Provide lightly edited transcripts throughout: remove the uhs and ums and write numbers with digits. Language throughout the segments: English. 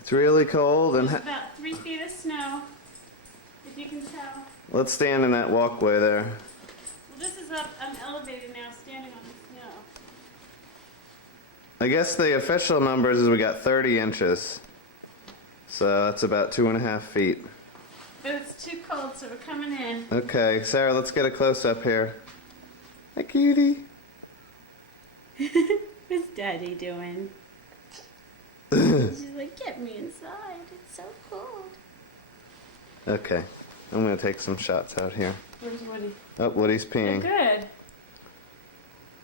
It's really cold and There's about 3 feet of snow, if you can tell. let's stand in that walkway there. Well, this is up, I'm elevated now, standing on the snow. I guess the official numbers is we got 30 inches. So that's about 2.5 feet. But it's too cold, so we're coming in. Okay, Sarah, let's get a close up here. Hi, cutie. What's Daddy doing? She's like, get me inside. It's so cold. Okay, I'm gonna take some shots out here. Where's Woody? Oh, Woody's They're peeing. good.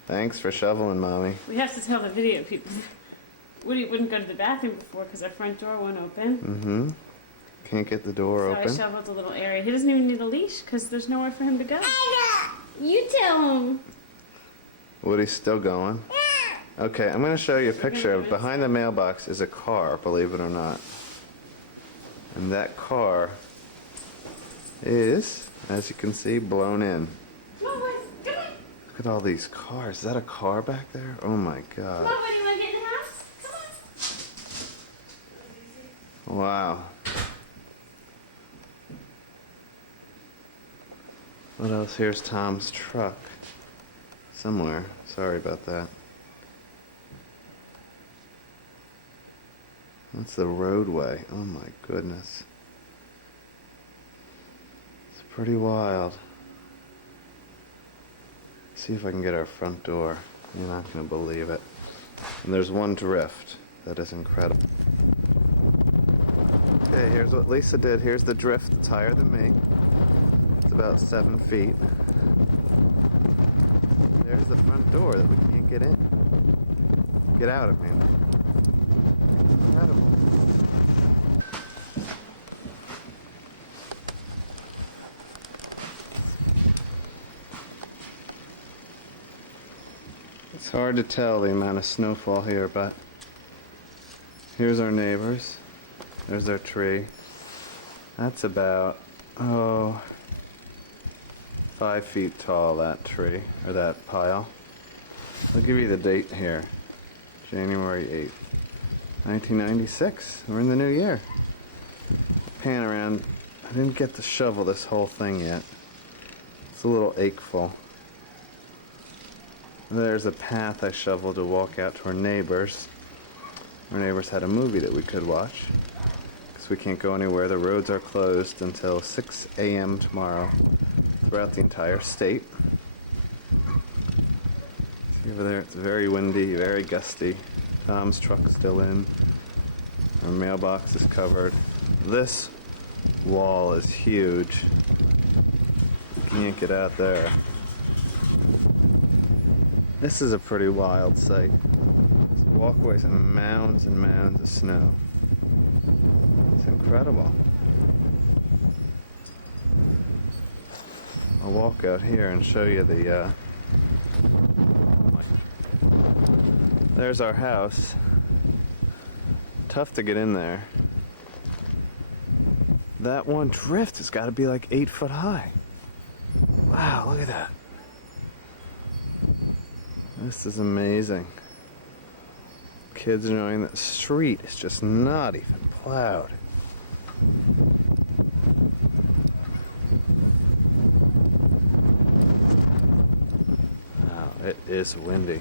Thanks for shoveling, Mommy. We have to tell the video people. Woody wouldn't go to the bathroom before because our front door won't open. Mm-hmm. Can't get the door So open. I shoveled a little area. He doesn't even need a leash because there's nowhere for him to go. You tell him. Woody's still going. Okay, I'm gonna show you a picture of behind the mailbox is a car, believe it or not. And that car is, as you can see, blown in. Come on, Woody. Come on. Look at all these cars. Is that a car back there? Oh my Come god. on, Woody. You want to get in the house? Come on. Wow. What else? Here's Tom's truck. Somewhere. Sorry about that. That's the roadway. Oh my goodness. It's pretty wild. See if I can get our front door. You're not going to believe it. And there's one drift. That is incredible. Okay, here's what Lisa did. Here's the drift that's higher than me. It's about 7 feet. There's the front door that we can't get in. Get out, I mean. Incredible. It's hard to tell the amount of snowfall here, but here's our neighbors. There's their tree. That's about, 5 feet tall, that tree, or that pile. I'll give you the date here. January 8th, 1996. We're in the new year. Pan around. I didn't get to shovel this whole thing yet. It's a little acheful. There's a path I shoveled to walk out to our neighbors. Our neighbors had a movie that we could watch. Because we can't go anywhere. The roads are closed until 6 a.m. tomorrow throughout the entire state. See over there, it's very windy, very gusty. Tom's truck's still in. Our mailbox is covered. This wall is huge. You can't get out there. This is a pretty wild sight. There's walkways and mounds of snow. It's incredible. I'll walk out here and show you the, there's our house. Tough to get in there. That one drift has got to be like 8 foot high. Wow, look at that. This is amazing. Kids are knowing that the street is just not even plowed. Wow, it is windy.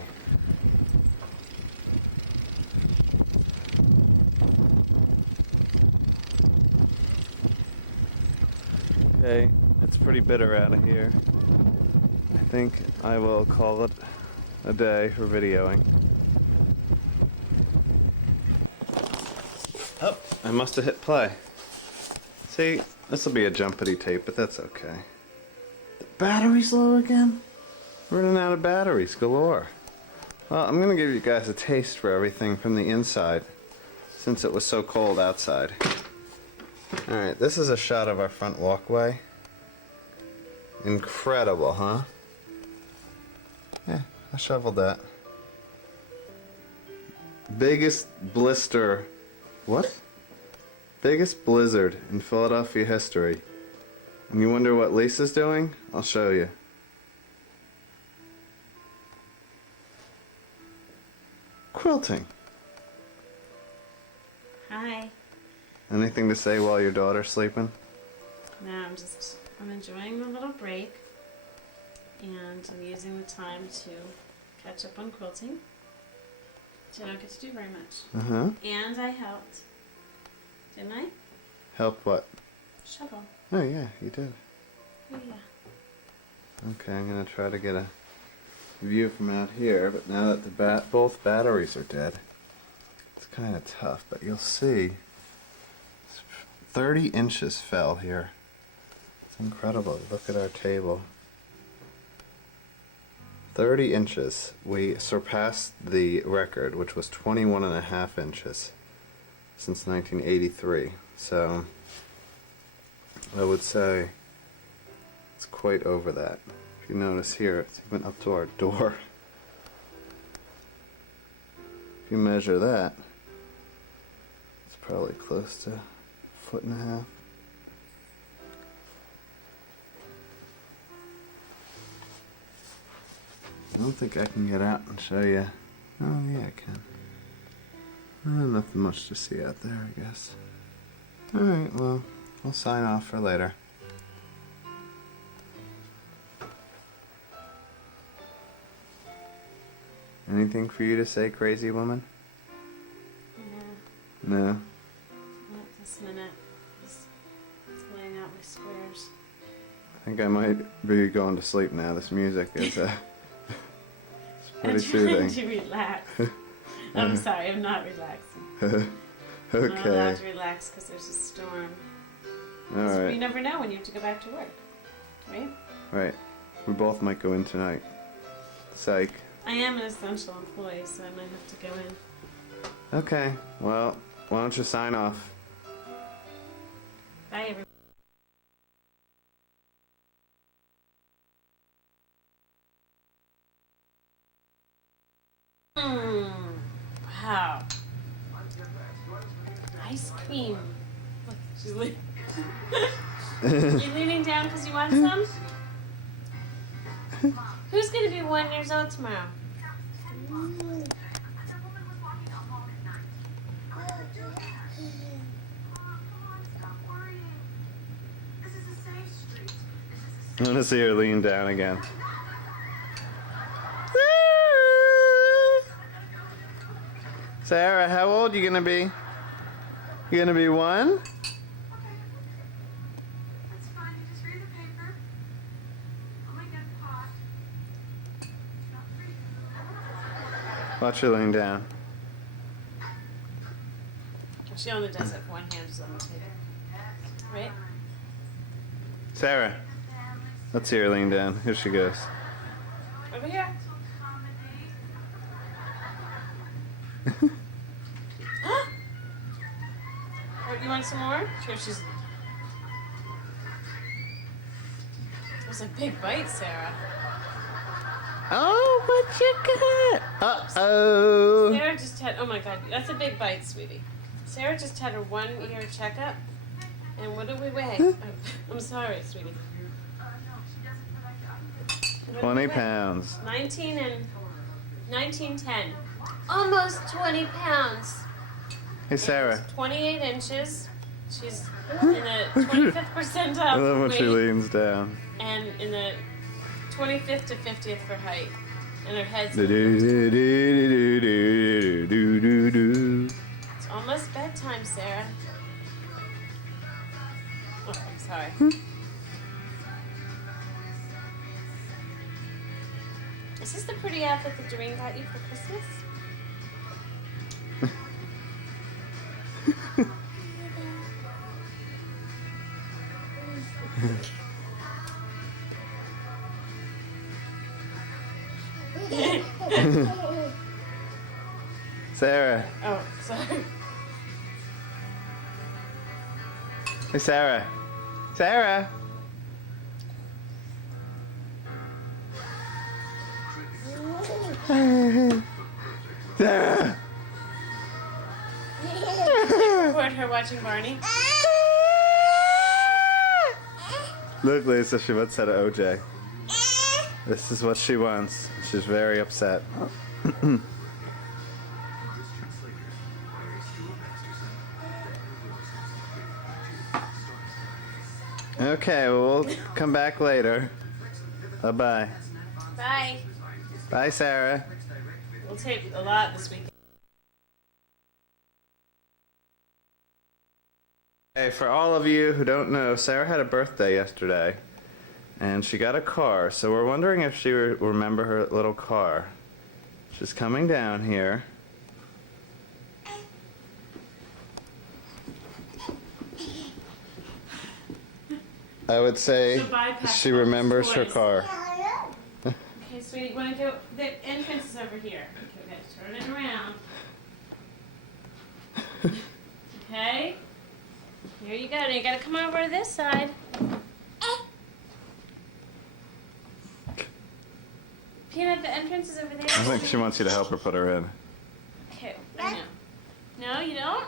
Okay, it's pretty bitter out of here. I think I will call it a day for videoing. Oh, I must have hit play. See, this will be a jumpity tape, but that's okay. The battery's low again? Running out of batteries galore. Well, I'm gonna give you guys a taste for everything from the inside, since it was so cold outside. Alright, this is a shot of our front walkway. Incredible, huh? Yeah, I shoveled that. Biggest blister. What? Biggest blizzard in Philadelphia history. And you wonder what Lisa's doing? I'll show you. Quilting. Hi. Anything to say while your daughter's sleeping? No, I'm enjoying the little break, and I'm using the time to catch up on quilting, which I don't get to do very much. Uh-huh. And I helped, didn't I? Help what? Shovel. Oh, yeah, you did. Yeah. Okay, I'm gonna try to get a view from out here, but now that the both batteries are dead, it's kind of tough, but you'll see 30 inches fell here. It's incredible. Look at our table. 30 inches. We surpassed the record, which was 21.5 inches since 1983. So I would say it's quite over that. If you notice here, it's even up to our door. If you measure that, it's probably close to 1.5 feet. I don't think I can get out and show you. Oh yeah, I can. Nothing much to see out there, I guess. Alright, well, I'll sign off for later. Anything for you to say, crazy woman? No, No? not this minute. Just laying out my squares. I think I might be going to sleep now. This music is it's pretty I'm trying soothing. to relax. I'm sorry, I'm not relaxing. I'm not Okay. allowed to relax because there's a storm. So you Alright. never know when you have to go back to work, right? Right. We both might go in tonight. Psych. I am an essential employee, so I might have to go in. Okay. Well, why don't you sign off? Bye, everyone. Wow. Ice cream. Look, she's leaning. You leaning down because you want some? Who's gonna be 1 year old tomorrow? I want to see her lean down again. Sarah, how old you gonna be? You gonna be 1? That's fine, you just read the paper. Oh my god, pot. Not free. Watch her lean down. She only does it with one hand, just on the table. Right? Sarah, let's see her lean down. Here she goes. Over here. Oh, you want some more? Sure, she's. It was a big bite, Sarah. Oh, what you got? Uh-oh. Sarah just had. Oh my god, that's a big bite, sweetie. Sarah just had her 1 year checkup. And what do we weigh? Oh, I'm sorry, sweetie. 20 pounds. 1910. Almost 20 pounds. Hey, Sarah. 28 inches. She's in the 25th percentile I love for when she weight, leans down. and in the 25th to 50th for height. And her head's. Do-do-do-do-do-do-do-do. It's almost bedtime, Sarah. Oh, I'm sorry. Is this the pretty outfit that Doreen got you for Christmas? Sarah. Oh, sorry. Hey, Sarah. Sarah. Sarah. Record her watching Barney. Look, Lisa, she wants that OJ. This is what she wants. She's very upset. Okay, well, we'll come back later. Bye-bye. Bye. Bye, Sarah. We'll tape a lot this week. Hey, for all of you who don't know, Sarah had a birthday yesterday, and she got a car, so we're wondering if she remember her little car. She's coming down here. I would say She'll bypass she all these remembers her toys. car. Okay, sweetie, you want to go? The entrance is over here. Okay, we got to turn it around. Okay? Here you go. Now you got to come over to this side. Peanut, the entrance is over there. I think she wants you to help her put her in. Okay, I know. No, you don't?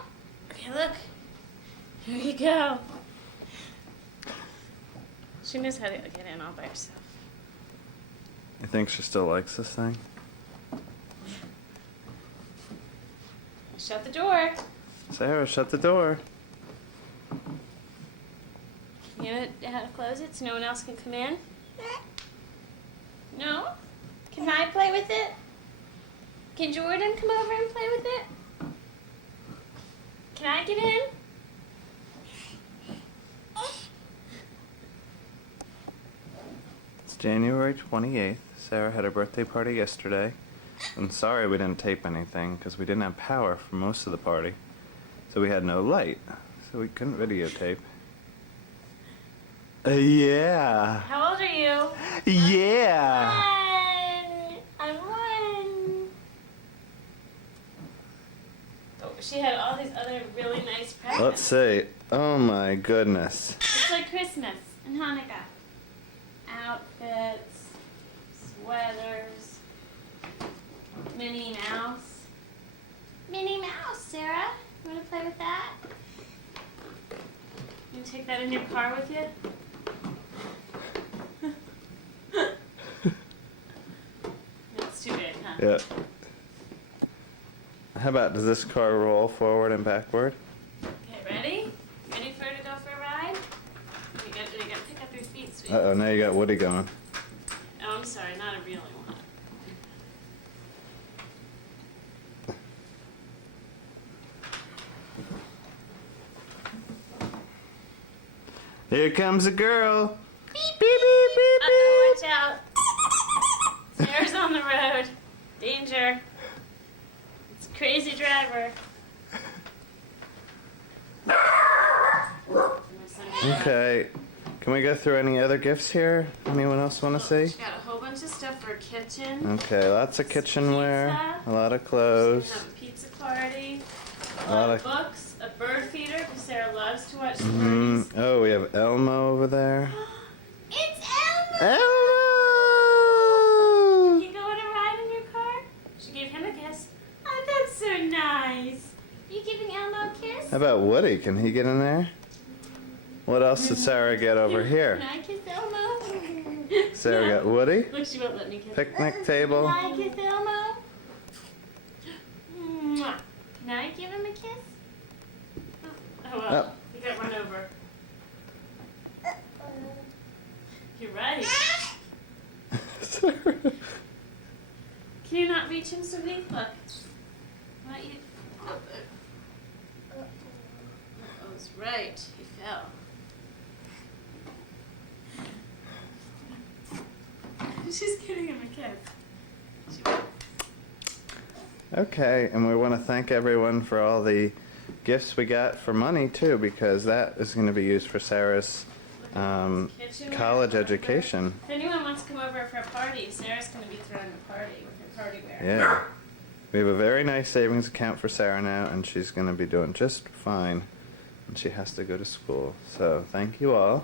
Okay, look. Here you go. She knows how to get in all by herself. I think she still likes this thing. Shut the door. Sarah, shut the door. You know how to close it so no one else can come in? No? Can I play with it? Can Jordan come over and play with it? Can I get in? It's January 28th. Sarah had her birthday party yesterday. I'm sorry we didn't tape anything because we didn't have power for most of the party. So we had no light. So we couldn't videotape. Yeah. How old are you? Yeah. One. I'm one. Oh, she had all these other really nice presents. Let's see. Oh my goodness. It's like Christmas and Hanukkah. Outfits, sweaters, Minnie Mouse. Minnie Mouse, Sarah. You want to play with that? You take that in your car with you? That's too big, huh? Yeah. How about, does this car roll forward and backward? Okay, ready? Ready for her to go for a ride? You got to pick up your feet, sweetie. Uh-oh, now you got Woody going. Oh, I'm sorry, not a really one. Here comes a girl. Beep, Beep, beep, beep, Uh-oh, beep. watch out. Sarah's on the road. Danger. It's a crazy driver. Okay. Can we go through any other gifts here? Anyone else want to see? She got a whole bunch of stuff for a kitchen. Okay, lots of kitchenware, Pizza. a lot of She's clothes, gonna have a pizza party. A a lot lot of of. books. A bird feeder because Sarah loves to watch the Mm, birdies. oh, we have Elmo over there. It's Elmo! Elmo! Can you go on a ride in your car? She gave him a kiss. Oh, that's so nice. You giving Elmo a kiss? How about Woody? Can he get in there? What else did Sarah get over here? Can I kiss Elmo? Sarah No. got Woody. Look, she won't let me kiss. Picnic table. Can I kiss Elmo? Mwah. Can I give him a kiss? Oh well, Oh. he got run over. You're right. Can you not reach him, sweetie? Look. Why don't you? Oh, that's right. He fell. She's giving him a kiss. Okay, and we want to thank everyone for all the gifts we got for money too, because that is going to be used for Sarah's Kitchenware. college education. If anyone wants to come over for a party, Sarah's going to be throwing a party with her party wear. Yeah. We have a very nice savings account for Sarah now, and she's going to be doing just fine. And she has to go to school. So thank you all.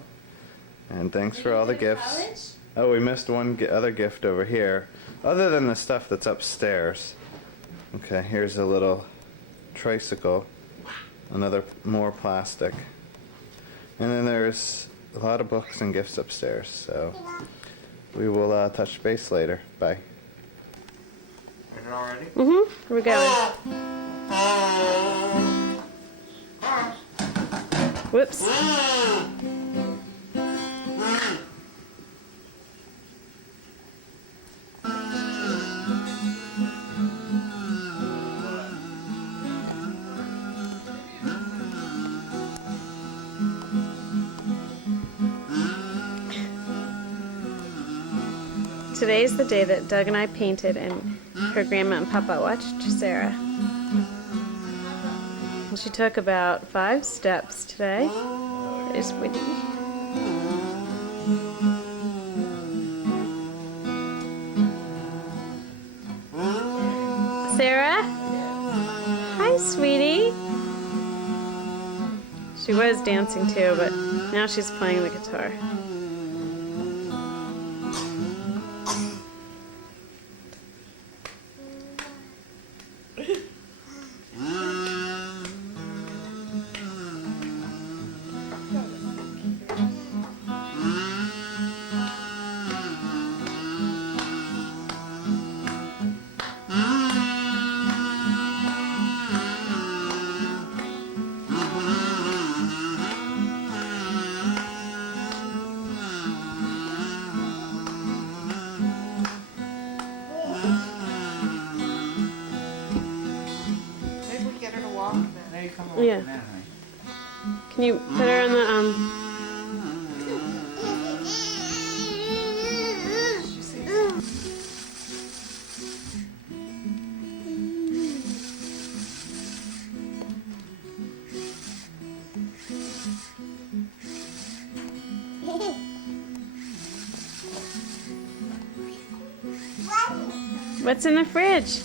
And thanks for all the gifts. College? Oh, we missed one other gift over here, other than the stuff that's upstairs. Okay, here's a little tricycle, another more plastic. And then there's a lot of books and gifts upstairs, so we will touch base later. Bye. Is it all ready? Mm-hmm. We're going. Whoops. today's the day that Doug and I painted and her grandma and papa watched Sarah. And she took about 5 steps today. It's Woody. Sarah? Hi, sweetie. She was dancing too, but now she's playing the guitar. Maybe we get her to walk and then they come over Yeah. now, honey. Can you put her on the What's in the fridge?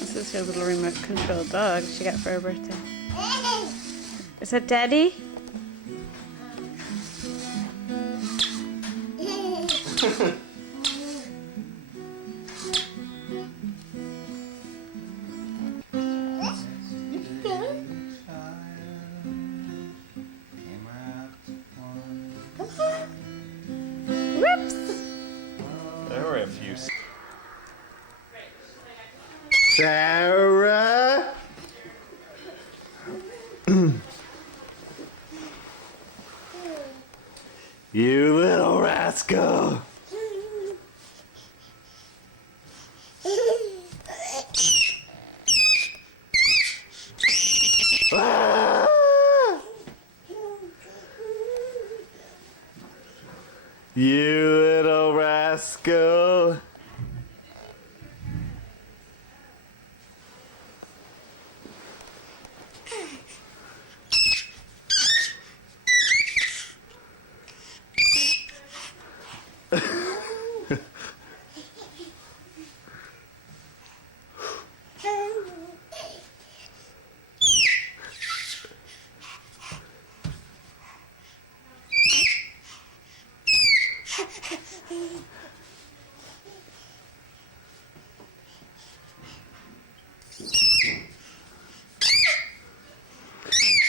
This is her little remote control dog she got for her birthday. Is that Daddy? Whoops! There were a few. Sarah! You little rascal! Ah! You little rascal!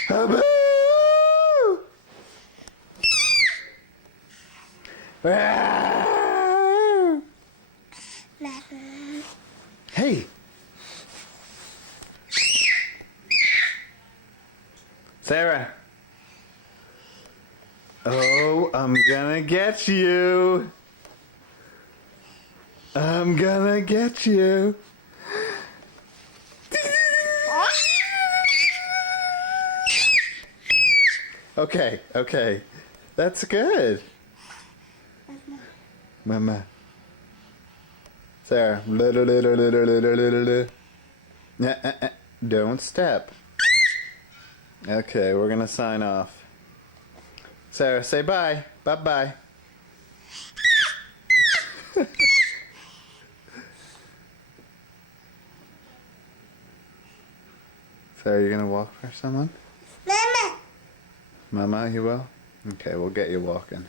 Haboo! Ah! Hey! Sarah! Oh, I'm gonna get you! I'm gonna get you! Okay, okay. That's good. Mama. Sarah. Don't step. Okay, we're gonna sign off. Sarah, say bye. Bye-bye. Sarah, you gonna walk for someone? Mama. Mama, you will? Okay, we'll get you walking.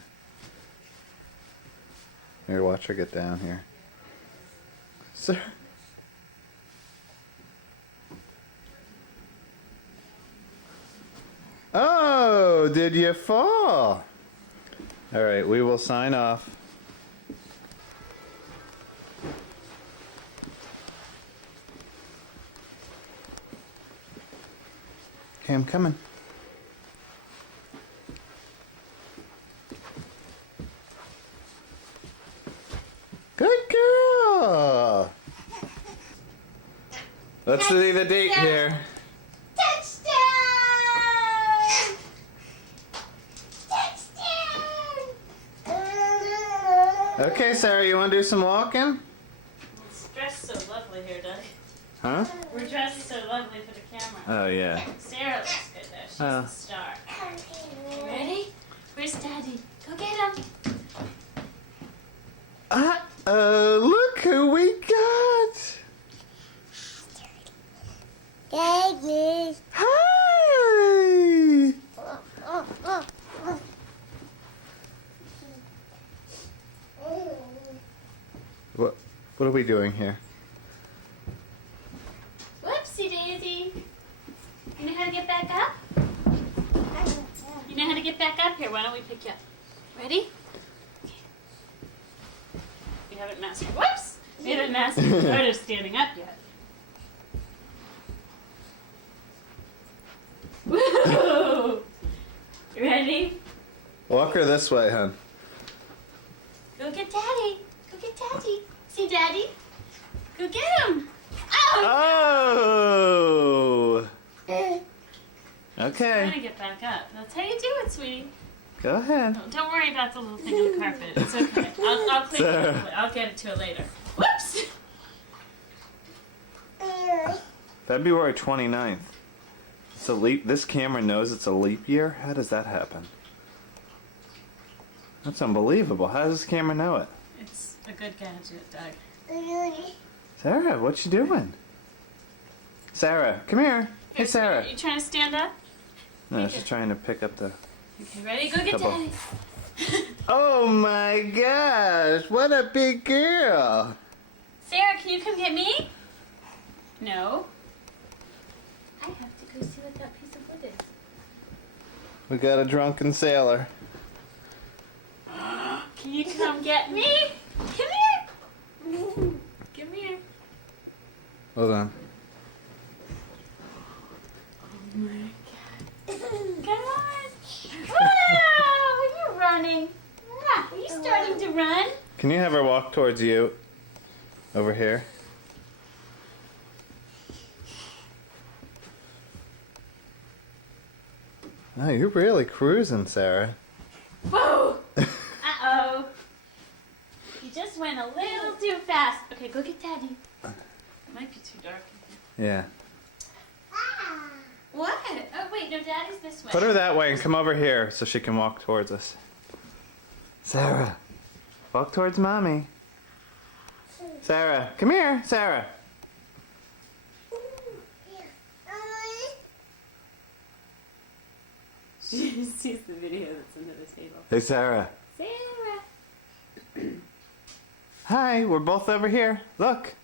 Here, watch her get down here. Sir. Oh, did you fall? All right, we will sign off. Okay, I'm coming. Good girl. Let's see the date here. Touchdown! Touchdown! Okay, Sarah, you want to do some walking? It's dressed so lovely here, Doug. Huh? We're dressed so lovely for the camera. Oh, yeah. Sarah looks good though. She's Oh. the star. You ready? Where's Daddy? Go get him. Look who we got! Daddy. Hi! What are we doing here? Whoopsie daisy. You know how to get back up? You know how to get back up? Here, why don't we pick you up? Ready? Okay. We haven't mastered. Whoops! We haven't mastered the art of standing up yet. Woo! Ready? Walk her this way, hon. Go get Daddy. Go get Daddy. See Daddy? Go get him. Oh! Oh! Trying Okay, to get back up. That's how you do it, sweetie. go ahead. Oh, don't worry about the little thing on the carpet. It's okay. I'll clean it up. I'll get it to it later. Whoops! February 29th. It's a leap. This camera knows it's a leap year? How does that happen? That's unbelievable. How does this camera know it? It's a good gadget, Doug. Sarah, what you doing? Sarah, come here. Hey, Sarah. You trying to stand up? No, she's trying to pick up the... Okay, ready? Go get Couple. Daddy. Oh my gosh, what a big girl. Sarah, can you come get me? No. I have to go see what that piece of wood is. We got a drunken sailor. Can you come get me? Come here. Come here. Hold on. Oh my God. Come on. Wow, you're running. Mwah. Are you starting to run? Can you have her walk towards you? Over here. Oh, you're really cruising, Sarah. Whoa. Uh-oh. You just went a little too fast. Okay, go get Daddy. It might be too dark in here. Yeah. What? Oh, wait, no, Daddy's this way. Put her that way and come over here so she can walk towards us. Sarah, walk towards Mommy. Sarah, come here, Sarah. She sees the video that's under the table. Hey, Sarah. Sarah. Hi, we're both over here. Look.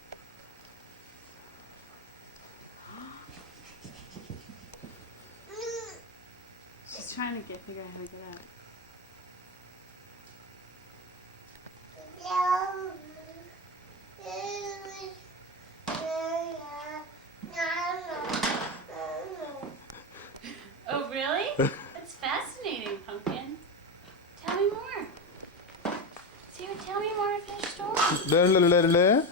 She's trying to figure out how to get out. Oh, really? That's fascinating, Pumpkin. Tell me more. Sarah, tell me more of your story. La, la, la, la.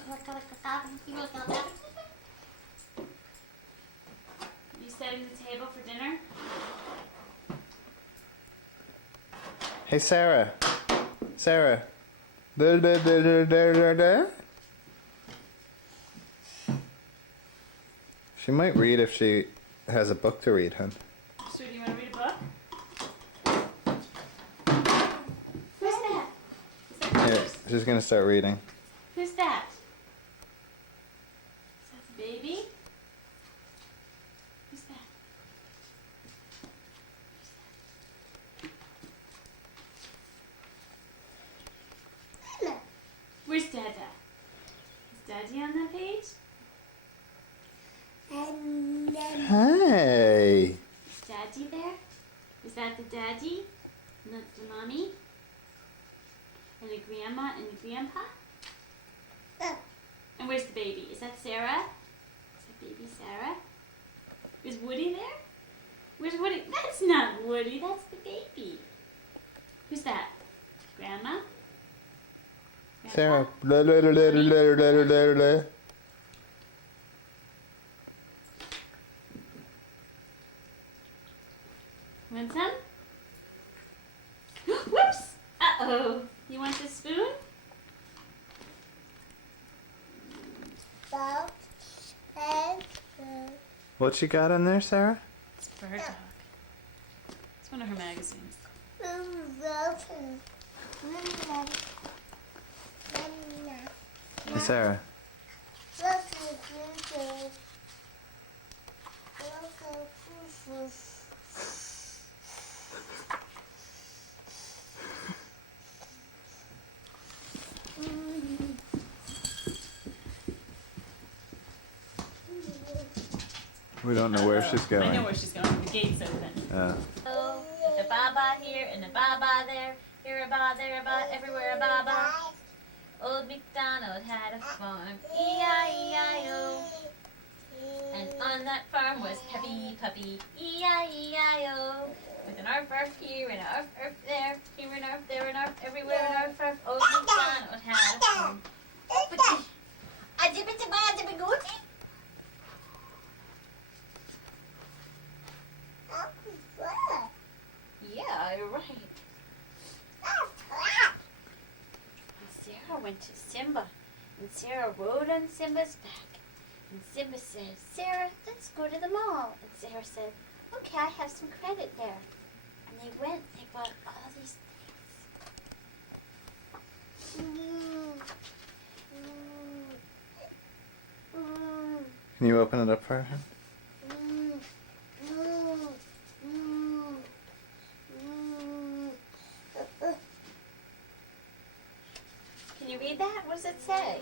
You setting the table for dinner? Hey, Sarah. Sarah. Da, da, da, da, da, da, da. She might read if she has a book to read, hun. So, do you want to read a book? Who's that? Is that Here, yours? she's gonna start reading. Who's that? Is that the baby? Who's that? Where's Dada? Is Daddy on that page? Hey. Is Daddy there? Is that the daddy? And that's the mommy? And the grandma and the grandpa? And where's the baby? Is that Sarah? Is that baby Sarah? Is Woody there? Where's Woody? That's not Woody, that's the baby. Who's that? Grandma? Grandpa? Sarah. La, la, la, la, la, la, la, la, la. Want some? Whoops! Uh-oh. You want the spoon? What you got in there, Sarah? It's Bird Dog. It's one of her magazines. Hey, Sarah. We don't know where she's going. I know where she's going. The gate's open. Oh, The baba here and the baba there. Here a ba, there a ba, everywhere a baba. Old MacDonald had a farm, E-I-E-I-O. And on that farm was Peppy Puppy, E-I-E-I-O. With an arf arf here and an arf arf there. Here an arf, there an arf, everywhere an arf arf. Old MacDonald had a farm. Yeah, you're right. And Sarah went to Simba, and Sarah rode on Simba's back. And Simba said, Sarah, let's go to the mall. And Sarah said, okay, I have some credit there. And they went, they bought all these can you open it up for her? Can you read that? What does it say?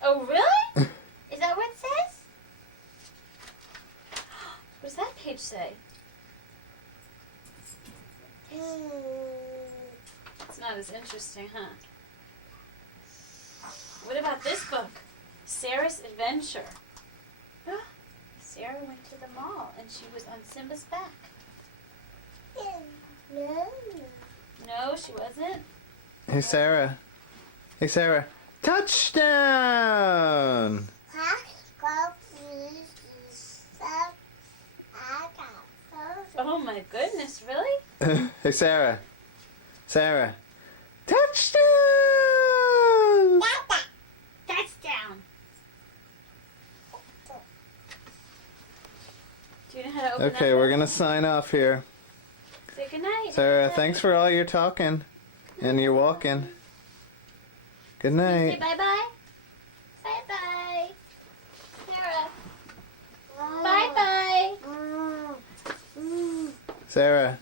Oh, really? Is that what it says? What does that page say? It's not as interesting, huh? What about this book? Sarah's Adventure. Sarah went to the mall and she was on Simba's back. No, she wasn't. Hey, Sarah. Hey, Sarah. Touchdown! Oh my goodness, really? Hey, Sarah. Sarah. Touchdown! Touchdown! Do you know how to open Okay, that we're book? gonna sign off here. Say goodnight. Sarah, thanks for all your talking and your walking. Good Say night. bye-bye. Bye-bye. Sarah. Bye-bye. Sarah.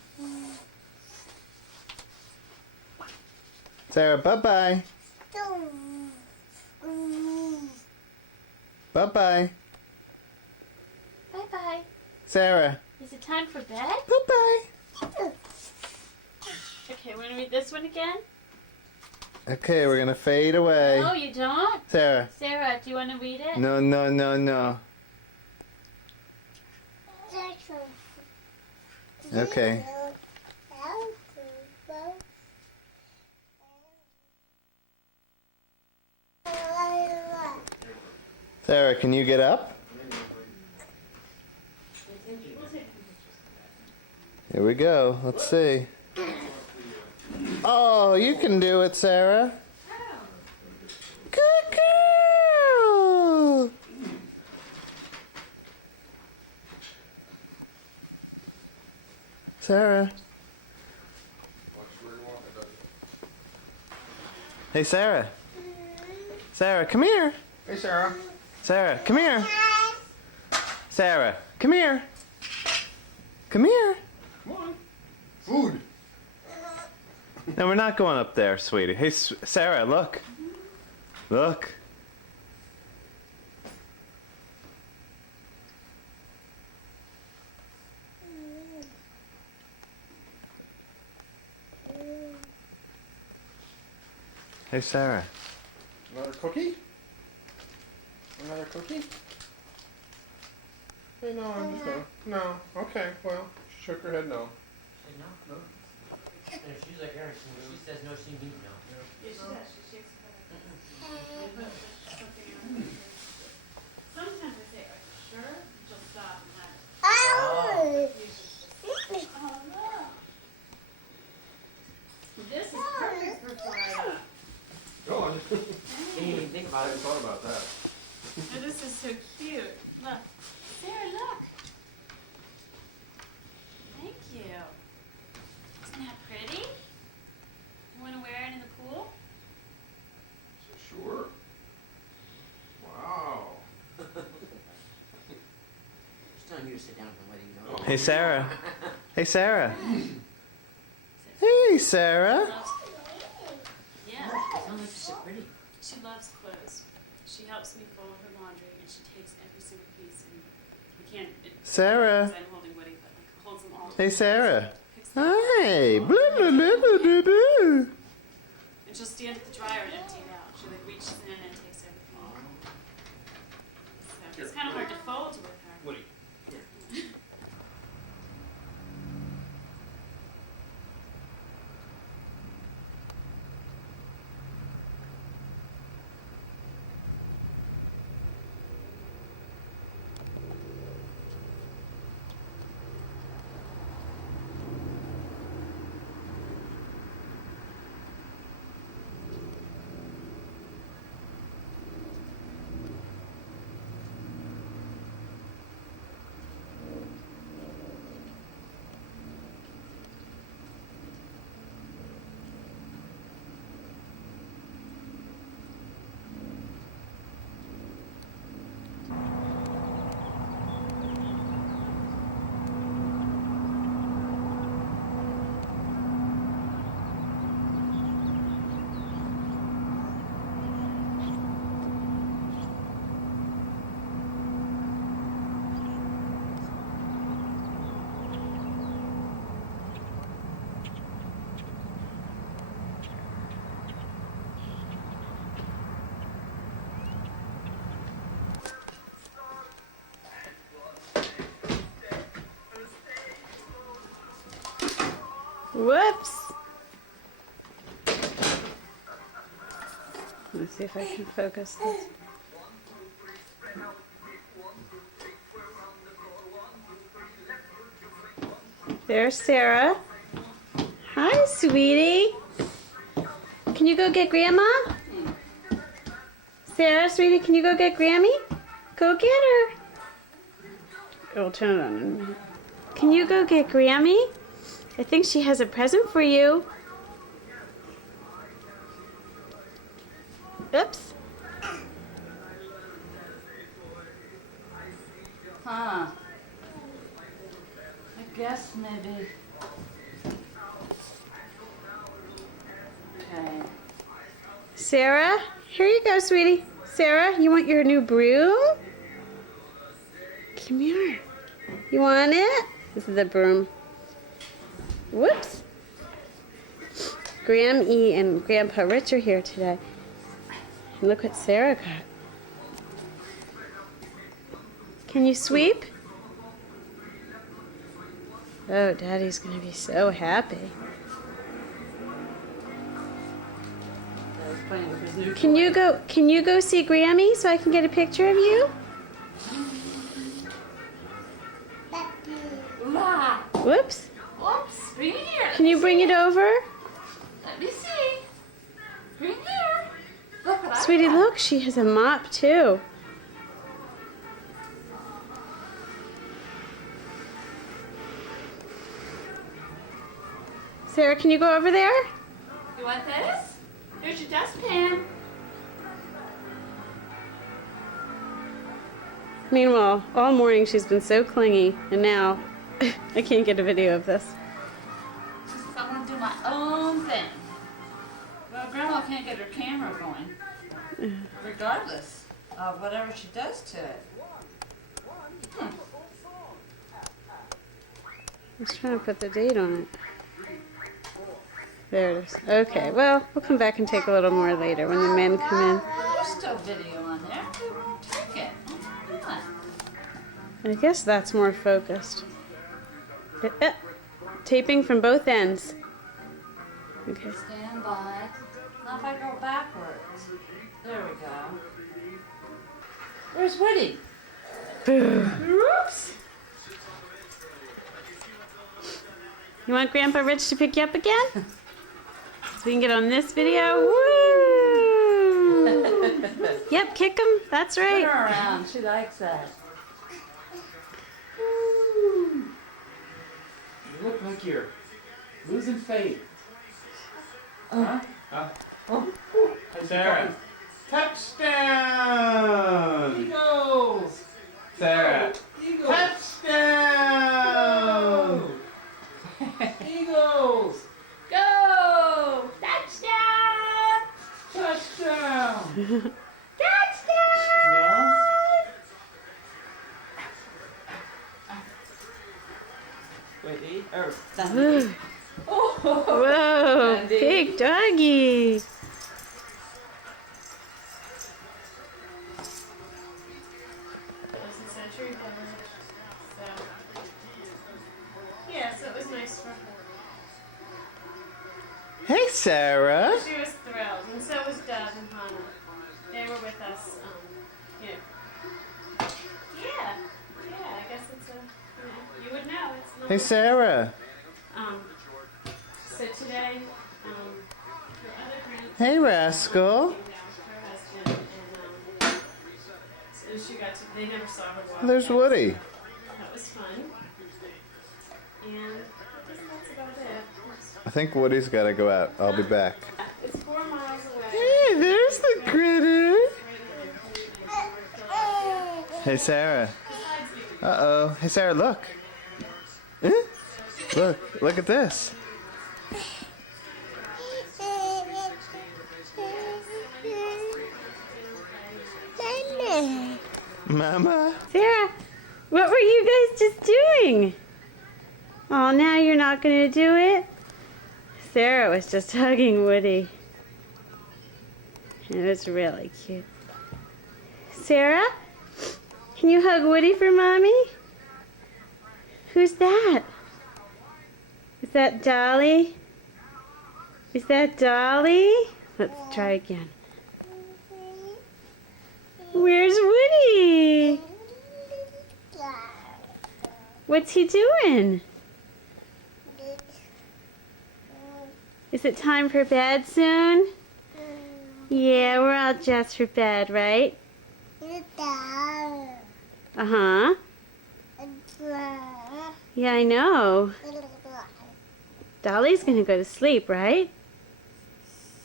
Sarah, bye-bye. Bye-bye. Bye-bye. Sarah. Is it time for bed? Bye-bye. Okay, we're gonna read this one again? Okay, we're gonna fade away. No, you don't. Sarah. Sarah, do you want to read it? No, no, no, no. Okay. Sarah, can you get up? Here we go. Let's see. Oh, you can do it, Sarah. Good girl. Sarah. Hey, Sarah. Sarah, come here. Hey, Sarah. Sarah, come here. Sarah, come here. Come here. Come on. Food. No, we're not going up there, sweetie. Hey, Sarah, look. Look. Hey, Sarah. Another cookie? Another cookie? Hey, no, I'm just gonna. No. Okay, well, she shook her head no. No. No. And if she's like Eric, when she says no, she means no. Yeah, she does. She shakes her head. Sometimes I say, are you sure? She'll stop and laugh. Oh. Oh, look. This is perfect for Florida. Go on. Didn't even think I about hadn't it. thought about that. Oh, this is so cute. Look. Sarah, look. Thank you. Isn't that pretty? You want to wear it in the pool? Sure. Wow. Just telling you to sit down for letting go. Hey, Sarah. Hey, Sarah. Hey, Sarah. Yeah. Don't like to sit pretty. She loves clothes. She helps me fold her laundry, and she takes every single piece. And we can't. Sarah. I'm holding Woody, but like holds them all. Hey, Sarah. Picks them up, Hi. Blah, blah, blah, blah, blah, blah. and she'll stand at the dryer and empty it out. She like reaches in and takes everything. So it's kind of hard to fold with her. Woody. Whoops. Let's see if I can focus this. There's Sarah. Hi, sweetie. Can you go get Grandma? Sarah, sweetie, can you go get Grammy? Go get her. It'll turn it on in a minute. Can you go get Grammy? I think she has a present for you. Oops. Huh. I guess maybe. Okay. Sarah, here you go, sweetie. Sarah, you want your new broom? Come here. You want it? This is the broom. Whoops. Graham E. and Grandpa Rich are here today. And look what Sarah got. Can you sweep? Oh, Daddy's gonna be so happy. Playing with his new Can you go see Grammy so I can get a picture of you? La! Whoops. Whoops! Bring it here. Can you bring it over? Let me see. Bring it here. Look what I Sweetie, got. look, she has a mop too. Sarah, can you go over there? You want this? Here's your dustpan. Meanwhile, all morning she's been so clingy, and now I can't get a video of this. I want to do my own thing. Well, Grandma can't get her camera going, regardless of whatever she does to it. I was trying to put the date on it. There it is. Okay, well, we'll come back and take a little more later when the men come in. There's still video on there. They won't take it. Come on. I guess that's more focused. Taping from both ends. Okay. Stand by. Now if I go backwards. There we go. Where's Woody? Oops. You want Grandpa Rich to pick you up again? So we can get on this video? Woo! Yep, kick him. That's Turn right. her around. She likes that. You look like you're losing faith. Huh? Huh? Hey, Sarah. Touchdown! Eagles! Sarah. Eagles! Touchdown! Eagles! Go! Touchdown! Touchdown! Touchdown! No? Wait, eat? Or Whoa, Whoa, Andy. big doggy. Century Village. So, yeah, so it was nice for her. Hey, Sarah. She was thrilled, and so was Dove and Hannah. They were with us, yeah. Yeah, I guess it's a, you would know, it's not. Hey, Sarah. So today, her other grandson Hey, Rascal. came down with her husband, and so she got to, they never saw her walk. There's yet. Woody. That was fun. And I guess that's about it. I think Woody's got to go out. I'll be back. It's 4 miles away. Hey, there's the critter. Hey, Sarah. Uh-oh. Hey, Sarah, look. Eh? Look at this. Mama. Sarah, what were you guys just doing? Oh, now you're not going to do it? Sarah was just hugging Woody. It was really cute. Sarah, can you hug Woody for Mommy? Who's that? Is that Dolly? Is that Dolly? Let's try again. Where's Woody? What's he doing? Is it time for bed soon? Yeah, we're all dressed for bed, right? Uh-huh. Yeah, I know. Dolly's gonna go to sleep, right?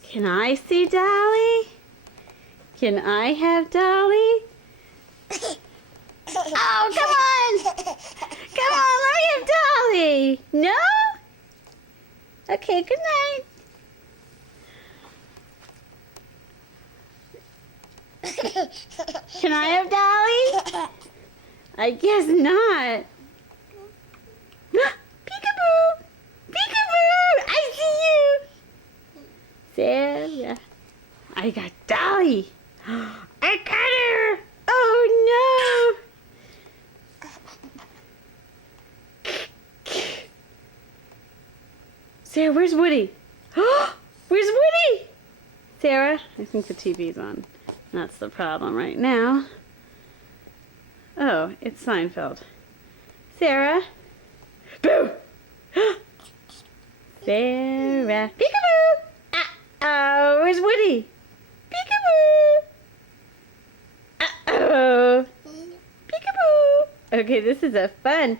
Can I see Dolly? Can I have Dolly? Oh, come on! Come on, let me have Dolly! No? Okay, good night. Can I have Dolly? I guess not. Peekaboo! Peekaboo! I see you! Sarah. I got Dolly. I got her! Oh no! Sarah, where's Woody? Where's Woody? Sarah, I think the TV's on. That's the problem right now. Oh, it's Seinfeld. Sarah? Boo! Sarah. Peekaboo! Uh-oh, where's Woody? Peekaboo! Uh-oh. Peekaboo! Okay, this is a fun.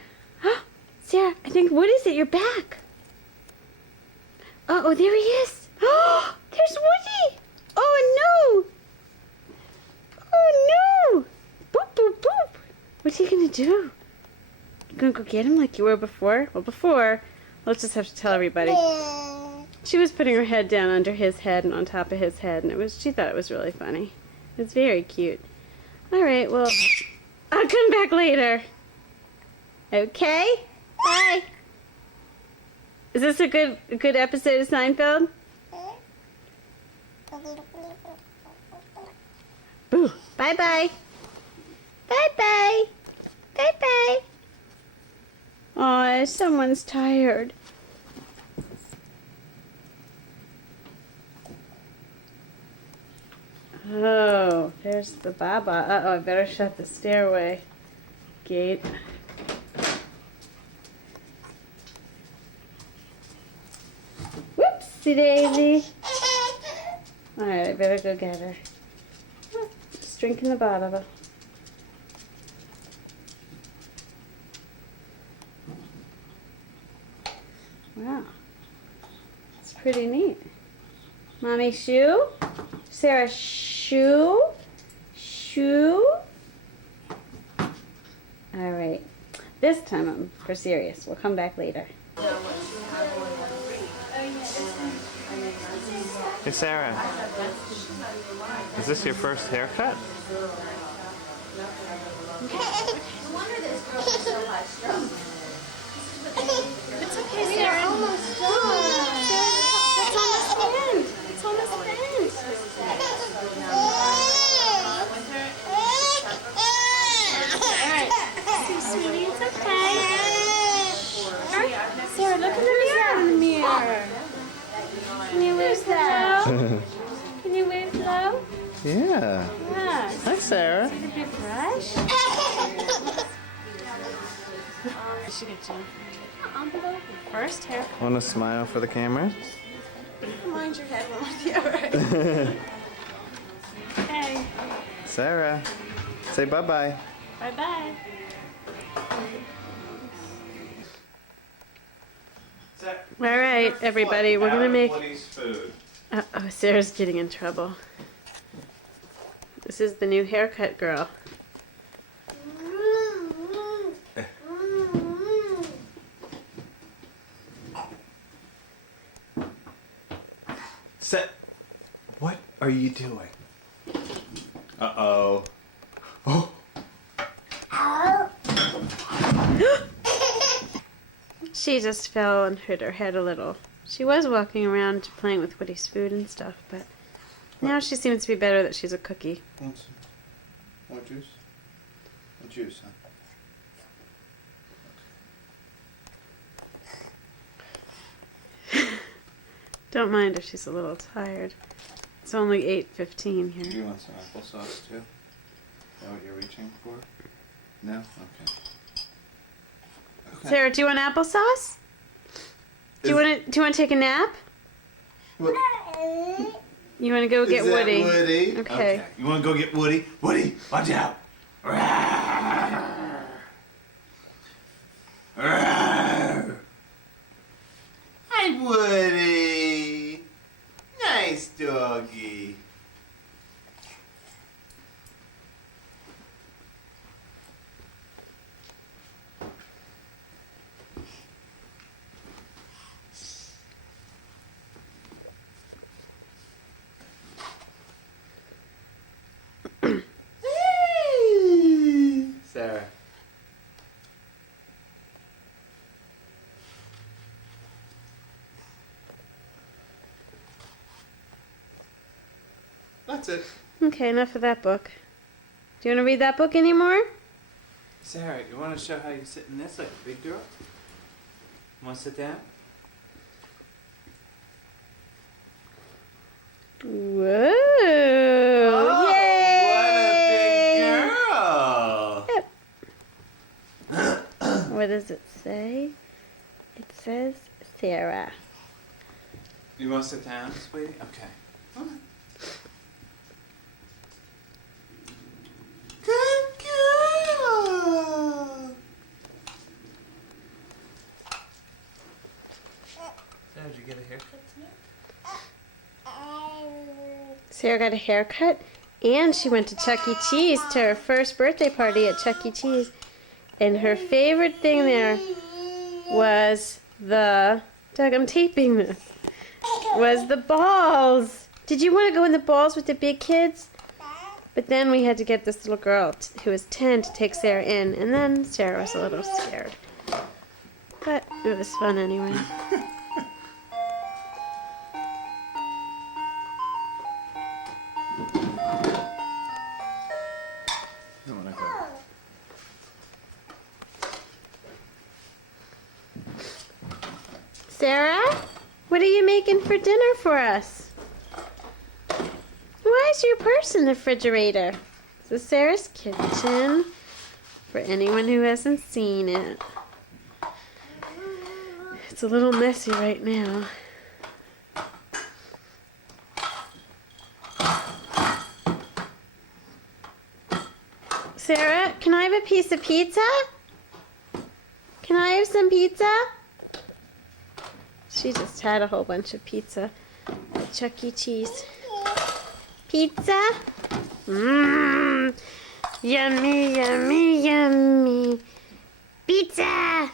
Sarah, I think Woody's at your back. Uh-oh, there he is. Oh, there's Woody. Oh, no. Oh, no. Boop, boop, boop. What's he going to do? You going to go get him like you were before? Well, before, let's just have to tell everybody. She was putting her head down under his head and on top of his head, and she thought it was really funny. It was very cute. All right, well, I'll come back later. Okay? Bye. Is this a good episode of Seinfeld? Boo. Bye-bye. Bye-bye. Bye-bye. Aw, someone's tired. Oh, there's the Baba. Uh-oh, I better shut the stairway gate. Whoopsie daisy. Alright, I better go get her. drinking the bottle. Wow. It's pretty neat. Mommy, shoe? Sarah, shoe? Shoe? All right. This time I'm for serious. We'll come back later. Hey, Sarah. Is this your first haircut? It's okay, Sarah. Almost done. It's almost the end. It's almost the end. Alright. Sweetie, it's okay. Sarah, look in the mirror. In the mirror. Can you wave hello? Can you wave hello? Yeah. Yeah. Hi, Sarah. See the big brush? I should get you envelope. First haircut. Want to smile for the camera? Mind your head while I'm here. Hey. Sarah, say bye-bye. Bye-bye. All right, everybody, we're gonna make. Food. Oh, Sarah's getting in trouble. This is the new haircut girl. What are you doing? Uh-oh. Oh. She just fell and hurt her head a little. She was walking around playing with Woody's food and stuff, but now she seems to be better that she's a cookie. Want some more juice? More juice, huh? Don't mind if she's a little tired. It's only 8:15 here. You want some applesauce too? Is that what you're reaching for? No? Okay. Sarah, do you want applesauce? Do you want to take a nap? What? You want to go get Is that Woody? Woody? Okay. You want to go get Woody? Woody, watch out! Hi, Woody. Nice doggy. Sarah. That's it. Okay, enough of that book. Do you want to read that book anymore? Sarah, you want to show how you sit in this like a big girl? Want to sit down? Whoa! Oh, Yay! what a big girl! What does it say? It says Sarah. You want to sit down, sweetie? Okay. Come on. Good girl! Sarah, did you get a haircut tonight? Sarah got a haircut and she went to Chuck E. Cheese to her first birthday party at Chuck E. Cheese. And her favorite thing there was the, Doug, I'm taping this, was the balls. Did you want to go in the balls with the big kids? But then we had to get this little girl who was 10 to take Sarah in, and then Sarah was a little scared. But it was fun anyway. You want to go? Sarah, what are you making for dinner for us? Why is your purse in the refrigerator? This is Sarah's kitchen for anyone who hasn't seen it. It's a little messy right now. Sarah, can I have a piece of pizza? Can I have some pizza? She just had a whole bunch of pizza at Chuck E. Cheese. Pizza? Mmm. Yummy, yummy, yummy. Pizza!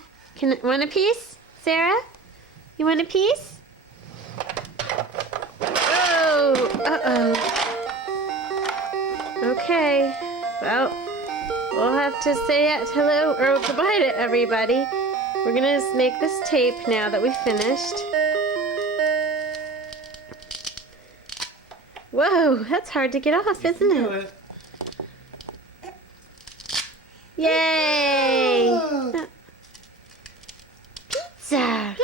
Want a piece, Sarah? You want a piece? Oh, uh-oh. Okay, well, we'll have to say hello or goodbye to everybody. We're gonna make this tape now that we finished. Whoa, that's hard to get off, isn't it? Yay! Pizza!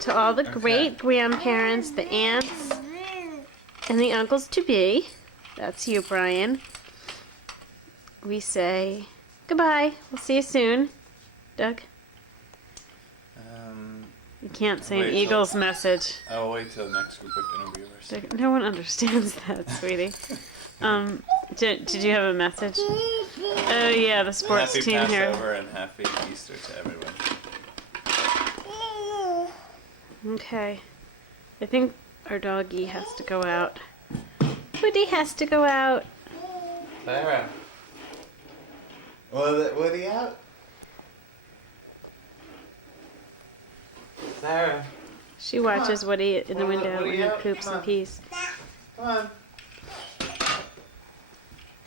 To all the great grandparents, the aunts, and the uncles to be, that's you, Brian, we say goodbye. We'll see you soon. Doug? You can't say an Eagles message. I'll wait till the next group of interviewers. Doug, no one understands that, sweetie. Did you have a message? Oh yeah, the sports Happy team here. Passover and happy Easter to everyone. Okay. I think our doggy has to go out. Woody has to go out. Sarah. Was Woody out? Sarah. She watches Woody in the Wanna let window Woody when he out? poops Come in on. peace. Come on.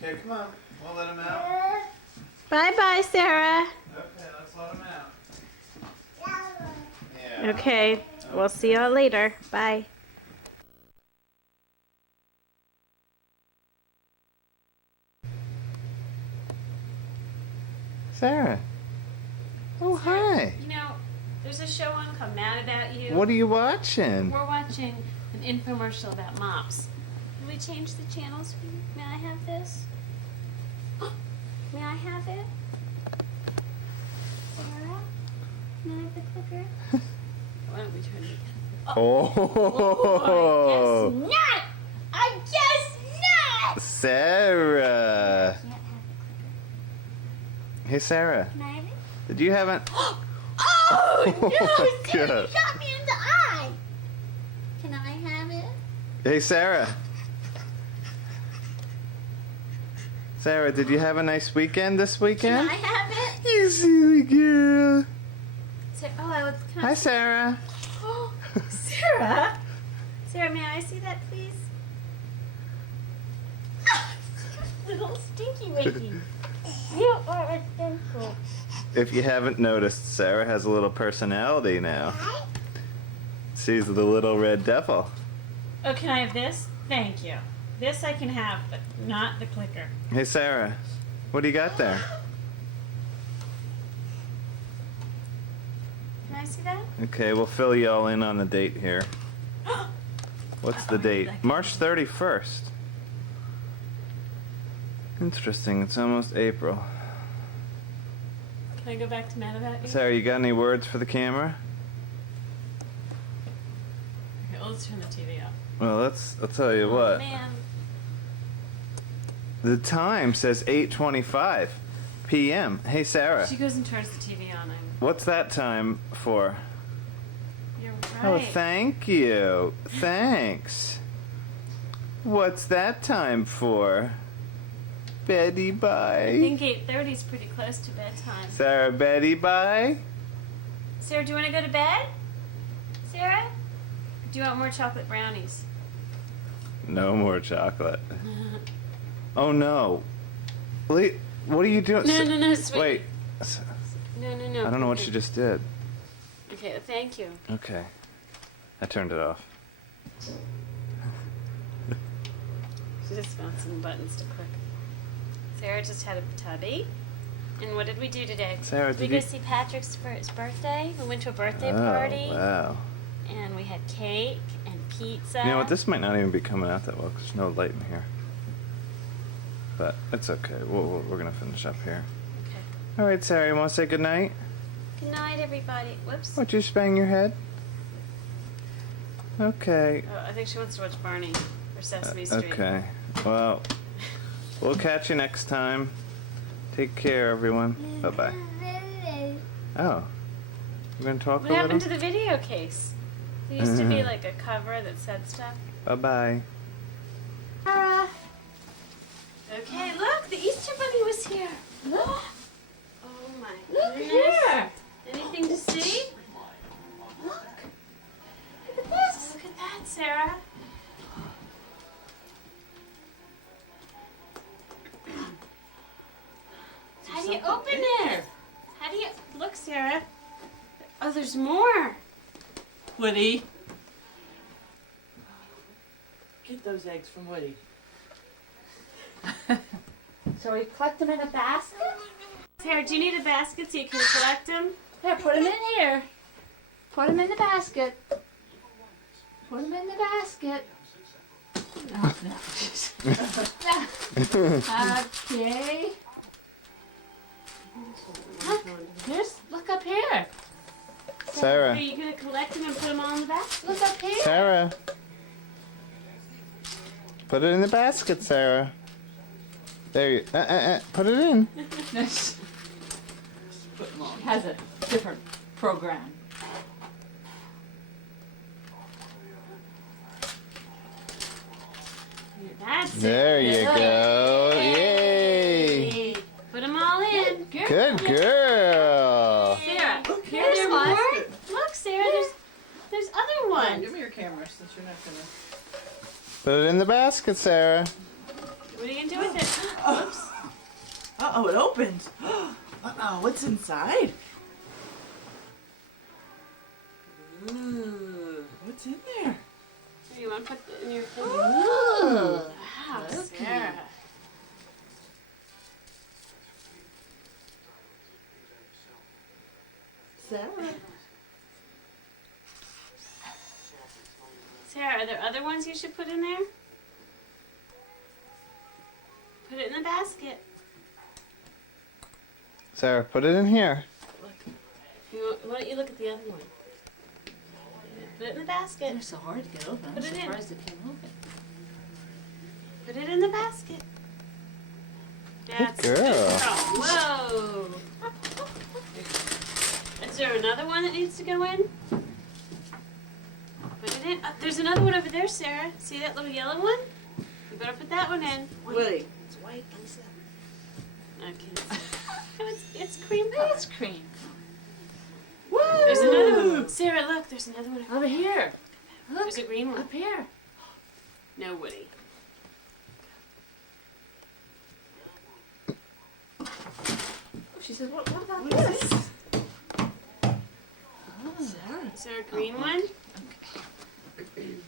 Okay, come on. We'll let him out. Bye-bye, Sarah. Okay, let's let him out. Yeah. Okay, we'll see y'all later. Bye. Sarah. Oh, hi. You know, there's a show on called Mad About You. What are you watching? We're watching an infomercial about mops. Can we change the channels? May I have this? May I have it? Sarah? May I have the clicker? Why don't we turn it? Oh. I guess not! I guess not! Sarah. Can't have the Hey, Sarah. clicker. Can I have it? Did you haven't? Oh no! Oh, my Sarah, God. you shot me in the eye! Can I have it? Hey, Sarah. Sarah, did you have a nice weekend this Can weekend? I have it? You silly girl. Can I Hi, Sarah. Oh, Sarah? Sarah, may I see that, please? Little stinky winky. You are a stinker. If you haven't noticed, Sarah has a little personality now. She's the little red devil. Oh, can I have this? Thank you. This I can have, but not the clicker. Hey, Sarah. What do you got there? Can I see that? Okay, we'll fill you all in on the date here. What's the date? March 31st. Interesting. It's almost April. Can I go back to Mad About You? Sarah, you got any words for the camera? Okay, well, let's turn the TV off. Well, I'll tell you what. Man. The time says 8:25 p.m. Hey, Sarah. She goes and turns the TV on. What's that time for? You're Oh, right. thank you. Thanks. What's that time for? Betty I bye. think 8:30 is pretty close to bedtime. Sarah, Betty bye. Sarah, do you want to go to bed? Sarah? Do you want more chocolate brownies? No more chocolate. Oh no. What are you doing? No, sweetie. Wait. No. I don't know what she just did. Okay, thank you. Okay. I turned it off. She just found some buttons to click. Sarah just had a tubby. And what did we do today? Sarah, Did we did go you... see Patrick's for his birthday? We went to a birthday Oh, party. wow. And we had cake and pizza. You know what? This might not even be coming out that well because there's no light in here. But it's okay. We're going to finish up here. Okay. All right, Sarah, you want to say goodnight? Good night, everybody. Whoops. What, you just bang your head? Okay. Oh, I think she wants to watch Barney or Sesame Street. Okay. Well, we'll catch you next time. Take care, everyone. Bye-bye. Oh. We're going to talk What a little? happened to the video case? There used to be like a cover that said stuff. Bye-bye. Sarah. Okay, look, the Easter Bunny was here. Look. Oh my goodness. Here. Anything to see? Look. Look at this. Look at that, Sarah. How do you open it? How do you look, Sarah? Oh, there's more. Woody. Get those eggs from Woody. So we collect them in a basket? Sarah, do you need a basket so you can collect them? Here, put them in here. Put them in the basket. Put them in the basket. Oh, no. Okay. Look up here. Sarah. Are you going to collect them and put them all in the basket? Look up here. Sarah. Put it in the basket, Sarah. There you. Put it in. Has a different program. That's There it. you go. Yay. Put them all in. Good girl. Sarah, Look, here there more? basket. Look, Sarah, there's other ones. Give me your camera since you're not gonna. Put it in the basket, Sarah. What are you going to do with it? Oops. Uh-oh, it opened. Uh-oh, what's inside? Ooh, what's in there? Here, you want to put it in your thing? Ooh. Wow, Sarah. Sarah. Sarah, are there other ones you should put in there? Put it in the basket. Sarah, put it in here. Why don't you look at the other one? Put it in the basket. They're so hard to get open. Put I'm it in. surprised it came open. Put it in the basket. That's girl. Whoa. Is there another one that needs to go in? Put it in. There's another one over there, Sarah. See that little yellow one? You better put that one in. Woody. It's white, Lisa. I can't see. No, it's cream color. It's cream. Woo! There's another one. Sarah, look, there's another one. Over here. There's a green one. Up here. No, Woody. She says, what about What is this? Sarah. Is there a green one? You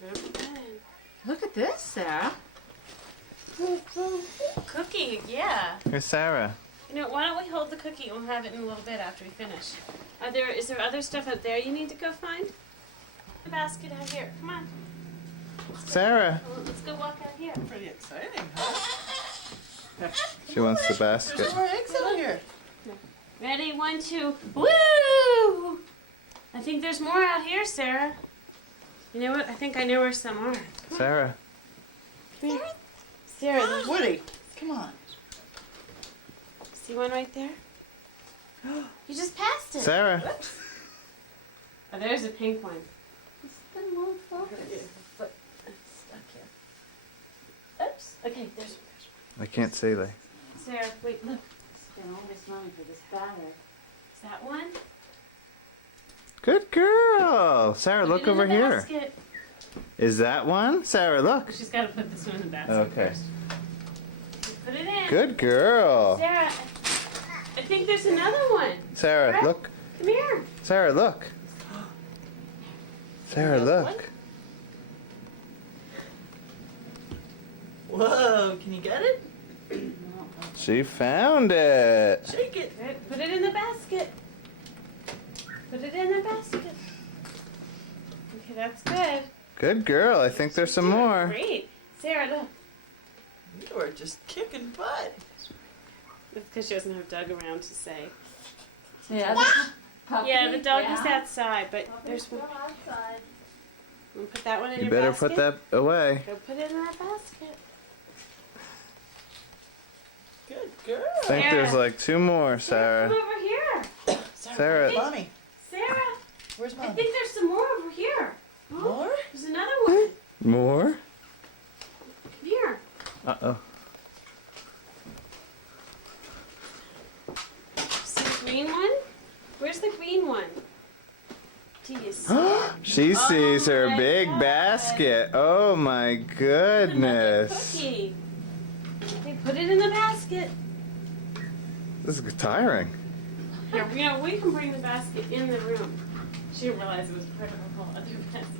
better put that in. Look at this, Sarah. Cookie, yeah. Here's Sarah. You know, why don't we hold the cookie and we'll have it in a little bit after we finish. Is there other stuff out there you need to go find? The basket out here. Come on. Sarah. Let's go walk out here. Pretty exciting, huh? She wants the There's basket. more eggs out here. Ready? 1, 2. Woo! I think there's more out here, Sarah. You know what? I think I know where some are. Sarah. Come here. Sarah, Woody, come on. see one right there? You just passed it. Sarah. Oh, there's a pink one. Then won't focus. But it's stuck here. Oops. Okay, there's I can't see that. Sarah, wait, look. Spend all this money for this batter. Is that one? Good girl. Sarah, Put look it in over the here. basket. Is that one? Sarah, look. She's got to put this one in the basket Okay. first. Put it in. Good girl. Sarah, I think there's another one. Sarah, Right? look. Come here. Sarah, look. Sarah, There's look. Whoa, can you get it? She found it. Shake it. Right, put it in the basket. Put it in the basket. Okay, that's good. Good girl. I think there's some more. Great. Sarah, look. You are just kicking butt. That's because she doesn't have Doug around to say. Yeah. Puppy? Yeah, the doggy's Yeah. outside, but there's one. We'll put that one in You your better basket. put that away. Go put it in that basket. Good girl. I think there's like 2 more, Come Sarah. over here. Sarah. Mommy, Sarah, where's I Mommy? think there's some more over here. Oh, More? there's another one. More? Come here. Uh-oh. See the green one? Where's the green one? Do you see it? She sees her my big God. basket. Oh my Another goodness. cookie. Okay, put it in the basket. This is tiring. Here, we can bring the basket in the room. She didn't realize it was part of a whole other basket.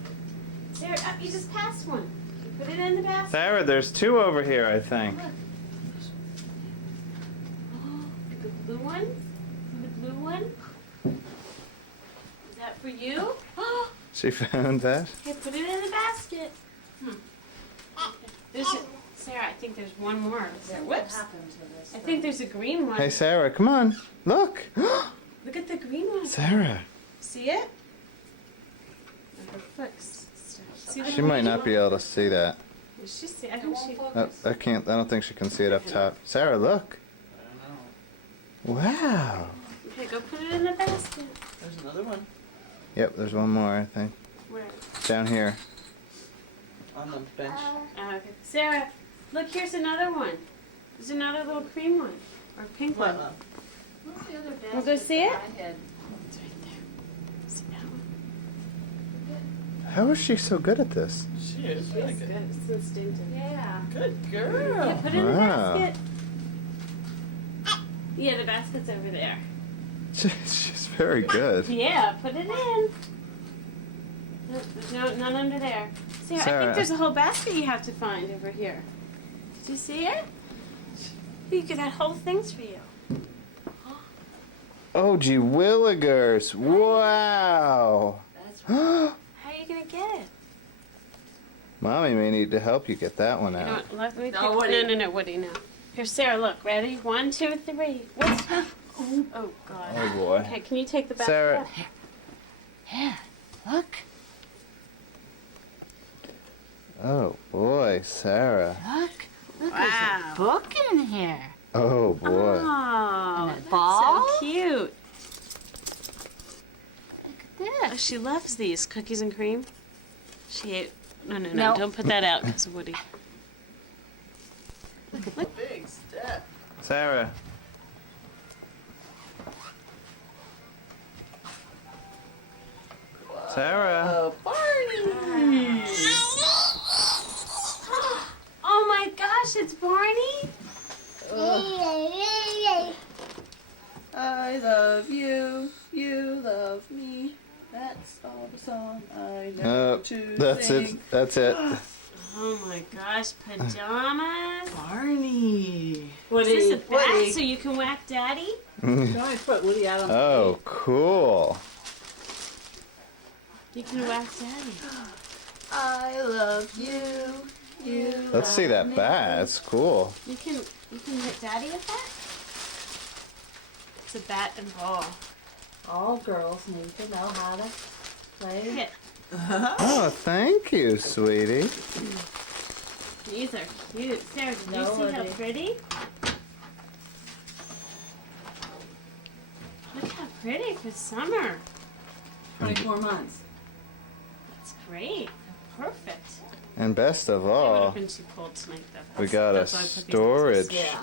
Sarah, you just passed one. Put it in the basket. Sarah, there's 2 over here, I think. Oh, the blue one? The blue one? Is that for you? Oh, She found that. okay, put it in the basket. There's Sarah, I think there's one more. There. Whoops. I think there's a green one. Hey, Sarah, come on. Look. Look at the green one. Sarah. See it? And her foot's see the She might green not one? be able to see that. She see, I think she. I can't. I don't think she can see it up top. Sarah, look. Wow. Okay, go put it in the basket. There's another one Yep, there's one more, I think. Where? Down here. on the bench. Okay. Sarah, look, here's another one. There's another little cream one. Or pink one. What's the other basket? Wanna go see it? that I had? It's right there. See that one? How is she so good at this? She is really It's good. good. It's instinctive. Yeah. Good Yeah, girl. put it in the Wow. basket. Yeah, the basket's over there. She's very good. Yeah, put it in. No, there's none under there. Sarah, I Sarah. think there's a whole basket you have to find over here. Do you see it? You could have whole things for you. Oh, gee willigers. Wow. That's right. How are you gonna get it? Mommy may need to help you get that one You know out. what, let me No, pick- Woody. no, Woody, no. Here, Sarah, look. Ready? 1, 2, 3. What's Oh, God. Oh, boy. Okay, can you take the basket? Sarah. Yeah. Look. Oh, boy, Sarah. Look. Look, Wow. there's a book in here. Oh, boy. Oh, And a that's ball? so cute. Look at Oh, this. she loves these cookies and cream. She ate. No, No. don't put that out because of Woody. Big step. Sarah. Sarah. Oh, Barney. Oh my gosh, it's Barney. I love you. You love me. That's all the song I know to That's sing. it. That's it. Oh my gosh, pajamas. Barney. What is this, a bat Woody. so you can whack Daddy? You want me to put Woody out on the Oh, cool. You can whack Daddy. I love you. You Let's see that bat. It's cool. You can hit Daddy with that? It's a bat and ball. All girls need to know how to play. Hit. Oh, thank you, sweetie. These are cute. Sarah, did you No, see how Woody. pretty? Look how pretty for summer. 24 months. That's great. Perfect. And best of It would all, have been too cold tonight though. we got a That's why I put these next to-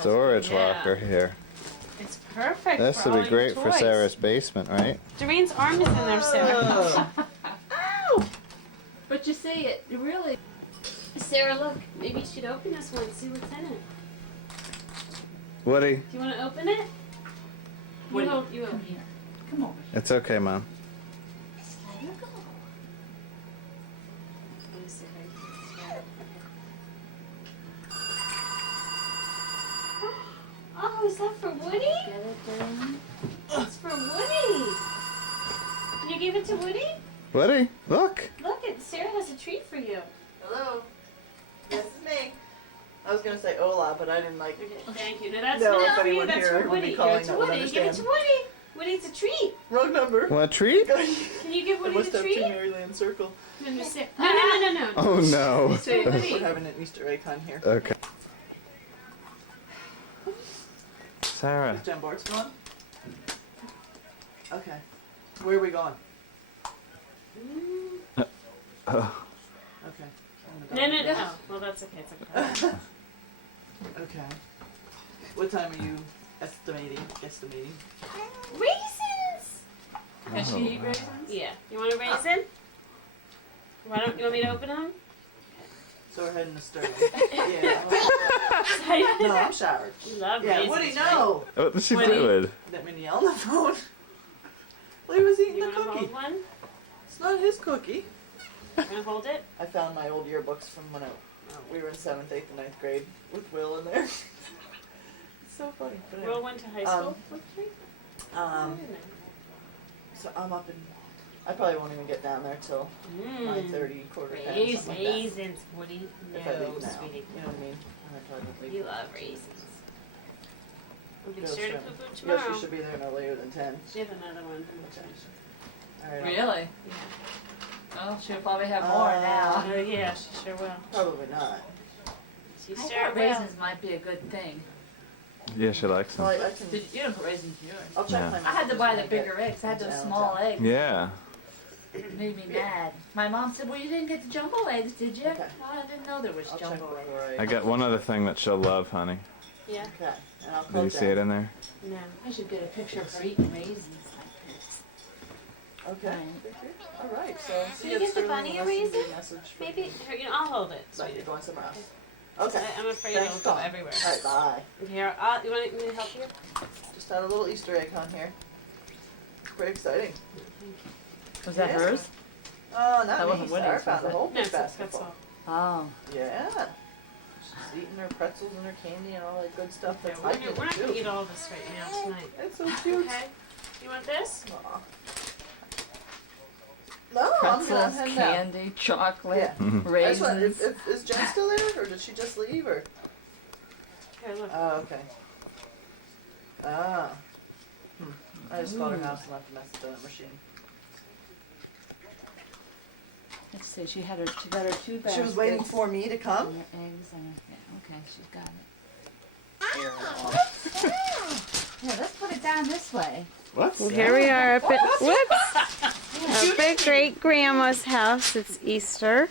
storage Yeah. locker here. It's perfect. This for would all be your great for toys. Sarah's basement, right? Doreen's arm is in there, Sarah. Ow! But you see, it really. Sarah, look. Maybe you should open this one and see what's in it. Woody, Do you want to open it? Woody, You Come open. here. Come on. it's okay, Mom. Just let her go. Let me see if I can get it. Oh, is that for Woody? Get it done. It's for Woody. You gave it to Woody? Woody, look. Look, Sarah has a treat for you. Hello. This is me. I was going to say hola, but I didn't like Okay, thank you. Now that's No, not if for you. anyone That's here for would be Woody. Give calling it to that would Woody. Give it to understand. Woody. Woody's a treat. Wrong number. Want a treat? Can you give I Woody must the have treat? two Maryland Circle. No, no. Oh no. So we're having an Easter egg hunt here. Okay. Sarah. Is Jen Bart's gone? Okay. Where are we going? Uh, Okay. No. Well, that's okay. It's okay. Okay. What time are you estimating? Raisins! Can she eat raisins? Yeah. You want a raisin? Why don't you want me to open them? So we're heading to Sterling. Yeah. I No, I'm showered. You love Yeah, raisins. Woody, right? no! What was she Woody. doing? Didn't mean to yell on the phone. Well, he was eating You the want to cookie. hold one? It's not his cookie. You want to hold it? I found my old yearbooks from when we were in 7th, 8th, and 9th grade with Will in there. It's so funny. But anyway. Will went to high school with me? So I'm up in. I probably won't even get down there till 9:30, quarter 10, something like that. Raisins, Woody. If I No, leave now, sweetie. you know what I mean. And I probably won't leave. You love raisins. We'll be Go sure to swim. poo-poo Yeah, tomorrow. she should be there no later than 10. She has another one. All right. Really? Yeah. Oh, she'll probably have more now. Oh yeah, she sure will. Probably not. She I sure thought will. raisins might be a good thing. Yeah, she likes Well, them. I can. You don't put raisins in yours. I'll check Yeah. my I had to messages buy when the I get bigger eggs. I had those into small Allentown. eggs. Yeah. It made me mad. My mom said, well, you didn't get the jumbo eggs, did you? Okay. Oh, I didn't know there was I'll check jumbo eggs. before I got one other thing that she'll love, honey. Yeah. Okay. And I'll Did call you see it in there? No. I should get a picture of her eating raisins like this. Okay. All right. So Can see you you give at the Sterling bunny a unless you raisin? leave message for Maybe. me. You know, I'll hold it. No, Sweetie. you're going somewhere else. Okay. I'm afraid Thanks, it'll go Tom. everywhere. All right. Bye. Here, you want me to help you? Just had a little Easter egg hunt here. Pretty exciting. Was that Yeah. hers? Oh, That not me. wasn't Sarah Woody's, found was a it? whole No, big that's basket all. Oh. Yeah. She's eating her pretzels and her candy and all that good stuff. Yeah, That's we're I not did going to too. eat all this right now tonight. It's so cute. Okay. You want this? Aw. No, I'm Pretzels, heading out. candy, chocolate, Yeah. I just raisins. want, is Jen still there, or did she just leave, or? Here, look. Oh, okay. Ah. I just called her house and left a message on the machine. Let's see, she got her two baskets. She was waiting for me to come? And her eggs and her, yeah, okay, she's got it. Yeah, let's put it down this way. What's Well, here we are up at up at Great Grandma's house. It's Easter.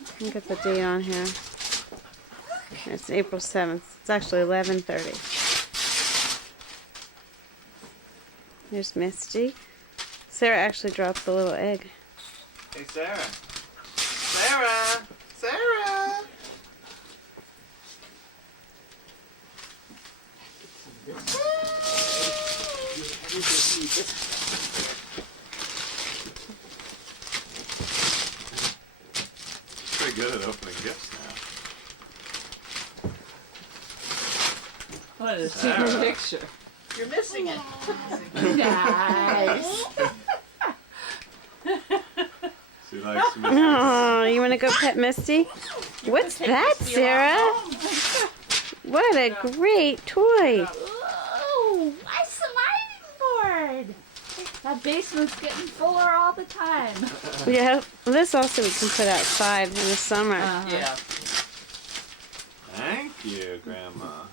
Let me get the date on here. It's April 7th. It's actually 11:30. There's Misty. Sarah actually dropped the little egg. Hey, Sarah. Sarah! Sarah! Pretty good at opening gifts now. What a Sarah. secret picture. You're missing it. Nice. She likes me. Oh, you want to go pet Misty? What's that, Sarah? What a great toy. Ooh, my sliding board. That basement's getting fuller all the time. Yeah, this also we can put outside in the summer. Yeah. Thank you, Grandma.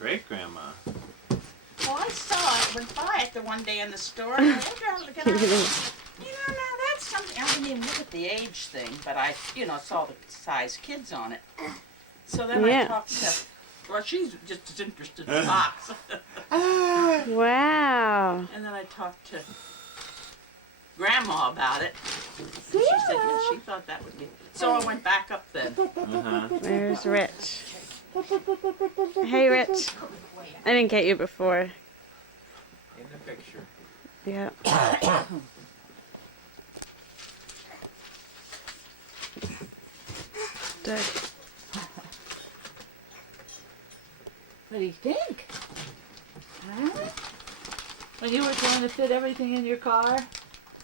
Great Grandma. Well, I saw it, went by it the one day in the store, and I looked around looking at it. Now that's something, I didn't even look at the age thing, but I, saw the size kids on it. So then Yeah. I talked to, well, she's just as interested in the box. Wow. And then I talked to Grandma about it. And she said, yeah, she thought that would be, so I went back up then. Uh-huh. There's Rich. Hey, Rich. I didn't get you before. In the picture. Yeah. Doug. What do you think? Huh? When you were trying to fit everything in your car,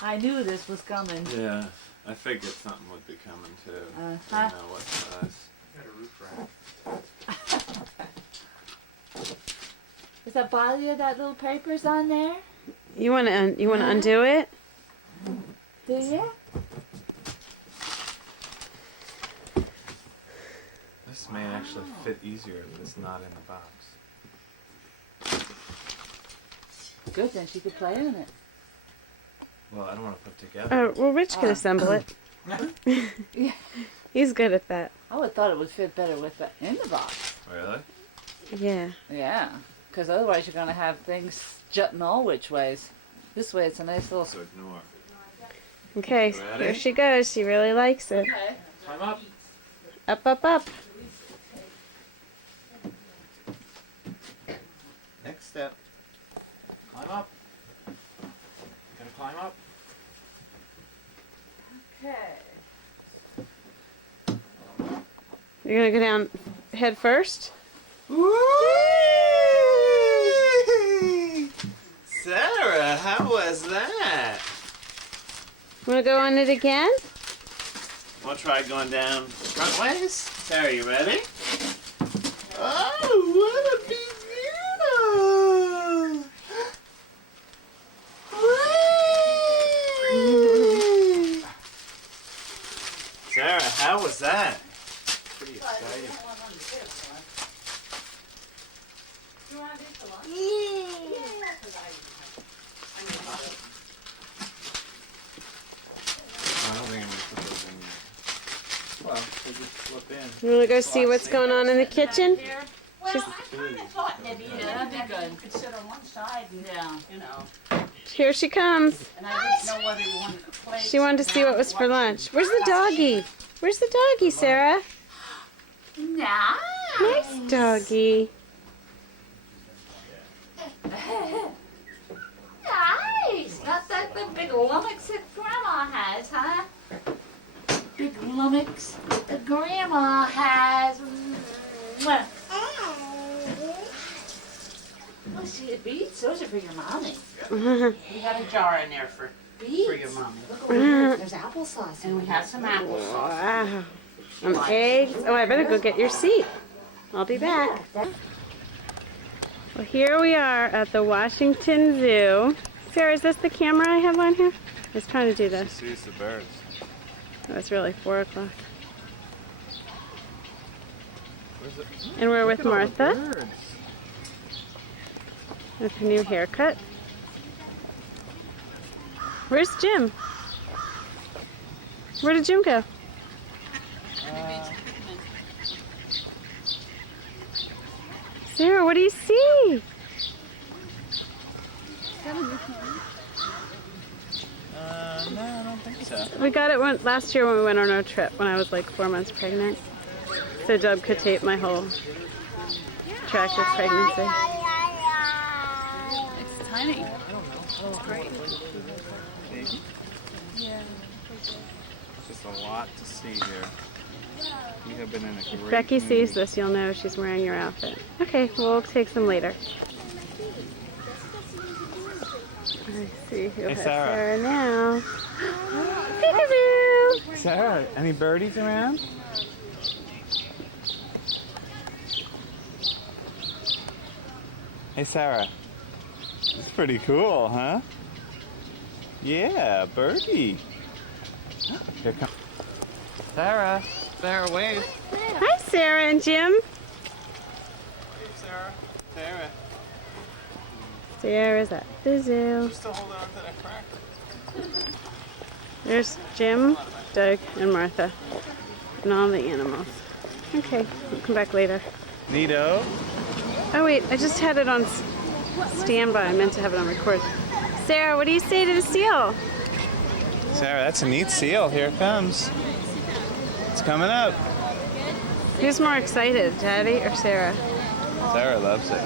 I knew this was coming. Yeah, I figured something would be coming too. Uh-huh. Didn't know what size. Got a roof rack. Does that bother you that little paper's on there? You want to undo it? Do you? This may actually fit easier if it's not in the box. Good, then she could play in it. Well, I don't want to put together. Oh, well, Rich can assemble it. Yeah. He's good at that. I would have thought it would fit better with the in the box. Really? Yeah. Yeah, because otherwise you're going to have things jutting all which ways. This way it's a nice little... So ignore. Okay, Ready? here she goes. She really likes it. Okay. Climb up. Up, up, up. Next step. Climb up. Gonna climb up. Okay. You're going to go down head first? Sarah, how was that? Want to go on it again? Want to try going down front ways? Sarah, you ready? Oh, what a big view! Whee! Sarah, how was that? Pretty exciting. I don't think I'm gonna put those in yet. Well, they just slip in. You want to go see what's going on in the kitchen? Well, I kind of thought maybe that'd be good. you could sit on one side and, Yeah. you know, Here she comes. and I didn't know whether you wanted a plate. She wanted to see what was for lunch. Where's the doggy? Where's the doggy, Sarah? Nice. Nice doggy. Nice. Not like the big lummox that Grandma has, huh? Big lummox that Grandma has. Mwah. Oh, see the beets? Those are for your mommy. We got a jar in there for Beets? your mommy. Look over here. There's applesauce. And we have some applesauce. Wow. Some eggs. Oh, I better go get your seat. I'll be back. Well, here we are at the Washington Zoo. Sarah, is this the camera I have on here? I was trying to do She this. sees the birds. Oh, it's really 4 o'clock. Where's it? And we're with Look at all the Martha birds. with her new haircut. Where's Jim? Where did Jim go? Sarah, what do you see? No, I don't think so. We got it last year when we went on our trip when I was like 4 months pregnant. So Dub could tape my whole track of pregnancy. It's tiny. Maybe? Yeah. Just a lot to see here. We have been in a If great Becky mood. sees this, you'll know she's wearing your outfit. Okay, we'll take some later. I see who has Sarah. Sarah now. Peekaboo! Sarah, any birdies around? Hey, Sarah. It's pretty cool, huh? Yeah, birdie. Here comes Sarah. Sarah, wave. Hi, Sarah and Jim. Wave, Sarah. Sarah. Sarah's at the zoo. Still holding on to that crack. There's Jim, Doug, and Martha, and all the animals. Okay, we'll come back later. Neato. Oh wait, I just had it on standby. I meant to have it on record. Sarah, what do you say to the seal? Sarah, that's a neat seal. Here it comes. It's coming up. Who's more excited, Daddy or Sarah? Sarah loves it.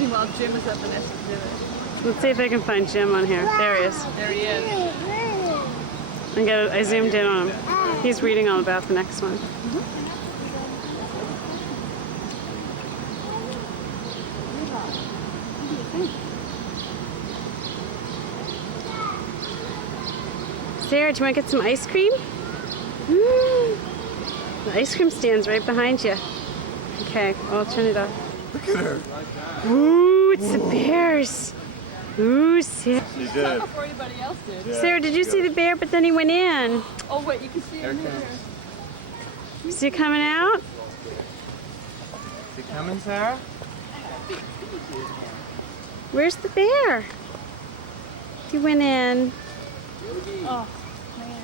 Meanwhile, Jim is up in exhibit. Let's see if I can find Jim on here. There he is. There he is. I zoomed in on him. He's reading all about the next one. Sarah, do you want to get some ice cream? The ice cream stand's right behind you. Okay, I'll turn it off. Look at her. Ooh, it's the bears. Ooh, Sarah. You did. Before anybody else did. Sarah, did you see the bear? But then he went in. Oh wait, you can see him here. Is he coming out? Is he coming, Sarah? Where's the bear? He went in. Oh man.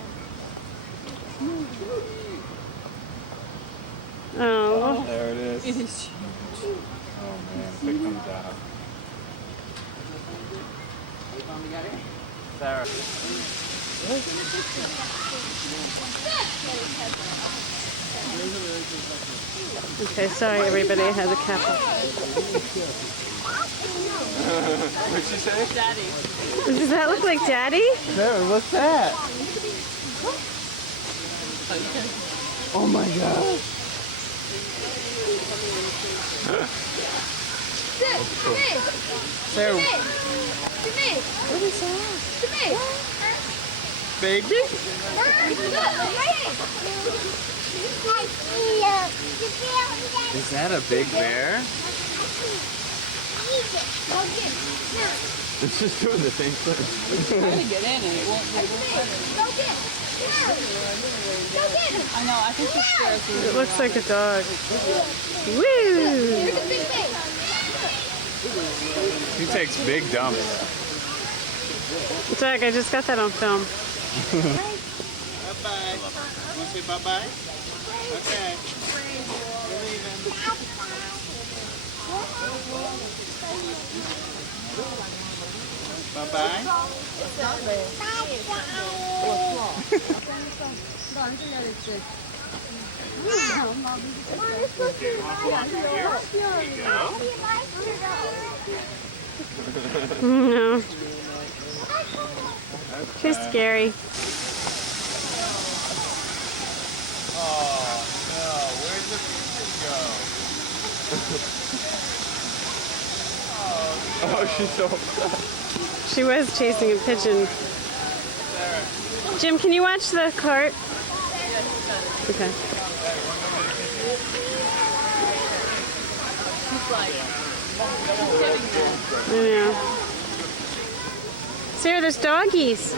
Oh. There it is. It is. Oh man, if it comes out. Sarah. Okay, sorry everybody, I had the cap on. What'd she say? Daddy. Does that look like Daddy? Sarah, what's that? Oh my gosh. Sarah, what is that? Baby? Is that a big bear? It's just doing the same thing. Trying to get in and it won't let it. I know, I think the stairs It looks like a dog. Woo! He takes big dumps. Doug, I just got that on film. Bye-bye. Want to say bye-bye? Okay. We're leaving. Bye-bye. No. Too scary. Oh, no. Where'd the pigeon go? Oh, she's so upset. She was chasing a pigeon. Jim, can you watch the cart? Okay. I know. Sarah, there's doggies.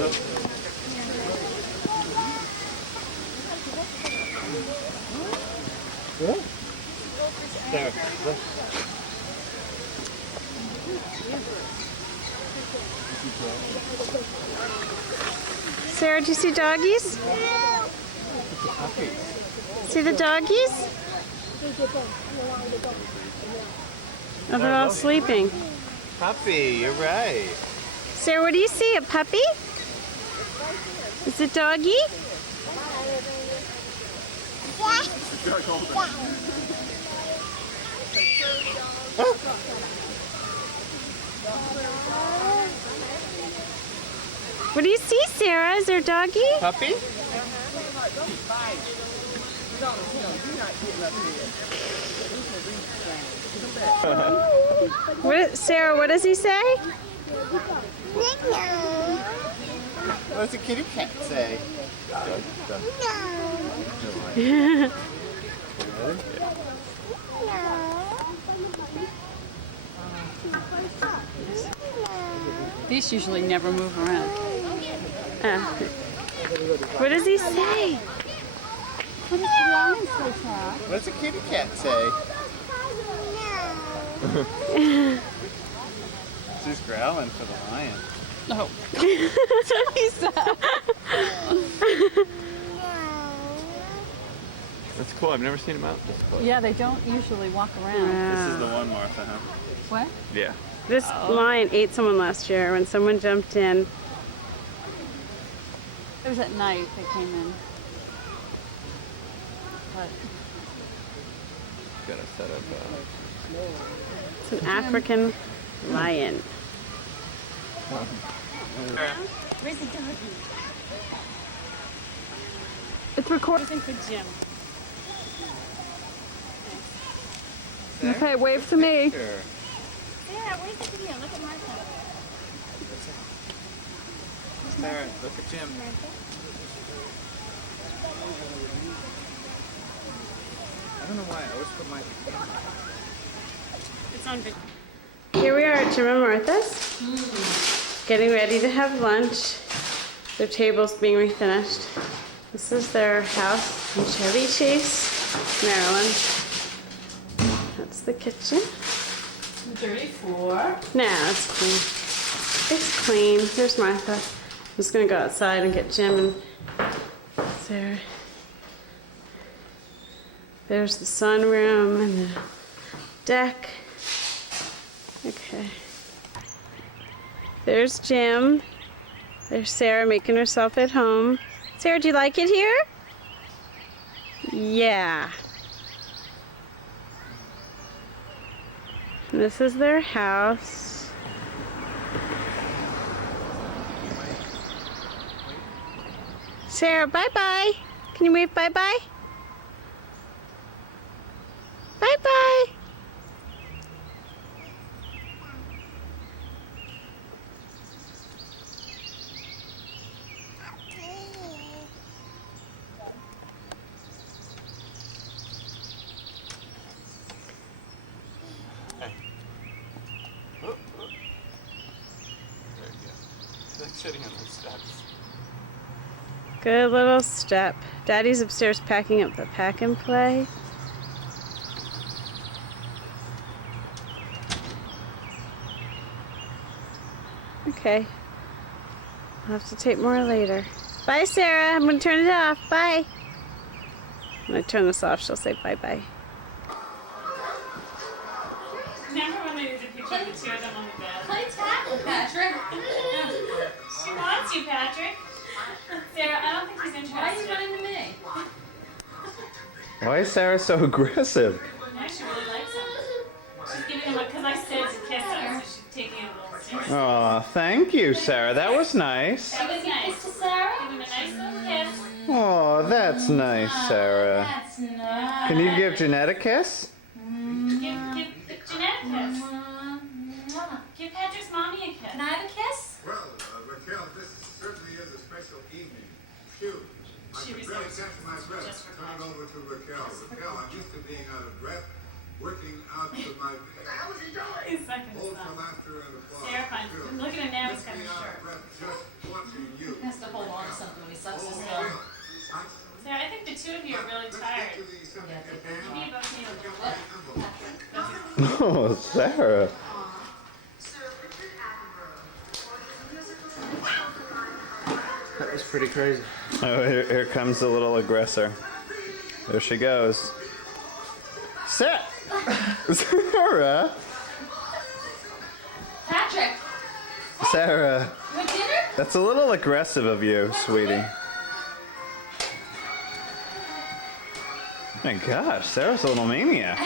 There. Look. Sarah, do you see doggies? See the doggies? Oh, they're all sleeping. Puppy, you're right. Sarah, what do you see? A puppy? Is it doggy? What do you see, Sarah? Is there a doggy? Puppy? Sarah, what does he say? What does the kitty cat say? These usually never move around. What does he say? What does the lion say, Sarah? What does the kitty cat say? She's growling for the lion. No. That's cool. I've never seen him out this close. Yeah, they don't usually walk around. This is the one, Martha, huh? What? Yeah. This lion ate someone last year when someone jumped in. It was at night they came in. But Gotta set up. It's an African lion. Where's the doggy? It's recording. For Jim. Okay, wave to me. Sure. Sarah, where's the video? Look at Martha. Sarah, look at Jim. I don't know why. I always put my. It's on video. Here we are at Jim and Martha's, getting ready to have lunch. Their table's being refinished. This is their house in Chevy Chase, Maryland. That's the kitchen. Dirty floor. No, it's clean. It's clean. Here's Martha. I'm just gonna go outside and get Jim and Sarah. There's the sunroom and the deck. Okay. There's Jim. There's Sarah making herself at home. Sarah, do you like it here? Yeah. This is their house. Sarah, bye-bye. Can you wave bye-bye? Bye-bye. Sitting on the steps. Good little step. Daddy's upstairs packing up the pack and play. Okay. I'll have to tape more later. Bye, Sarah. I'm going to turn it off. Bye. When I turn this off, she'll say bye-bye. Remember when they did a picture of the two of them on the bed? Play tackle, Patrick. She wants you, Patrick. Sarah, I don't think he's interested. Why are you running to me? Why is Sarah so aggressive? No, she really likes him. She's giving him a, because I said to kiss him, so she's taking it a little seriously. Oh, thank you, Sarah. That was nice. That was nice. To Sarah? Give him a nice little kiss. Oh, that's nice, Sarah. That's nice. Can you give Jeanette a kiss? Give Jeanette a kiss. Give Patrick's mommy a kiss. Can I have a kiss? Well, Raquel, this certainly is a special evening. Phew. I She could was barely so catch my breath. just for Turn it over to Raquel. Raquel, I'm used to being out of breath, working out to my... What the hell is he doing? He's sucking his Hold for thumb. laughter and applause. Sarah finds Phew. him. Look at him now, he's got Lifting his out of shirt. breath just watching you. He has to hold on to something when he sucks his Oh, thumb. really? Sarah, I think the two of you are really Let's tired. get to the subject at hand. Maybe you both need a little Get bit. the envelope. Oh, Sarah. That was pretty crazy. Oh, here comes the little aggressor. There she goes. Sit! Sarah! Patrick, Sarah, you want dinner? that's a little aggressive of you, sweetie. My gosh, Sarah's a little maniac.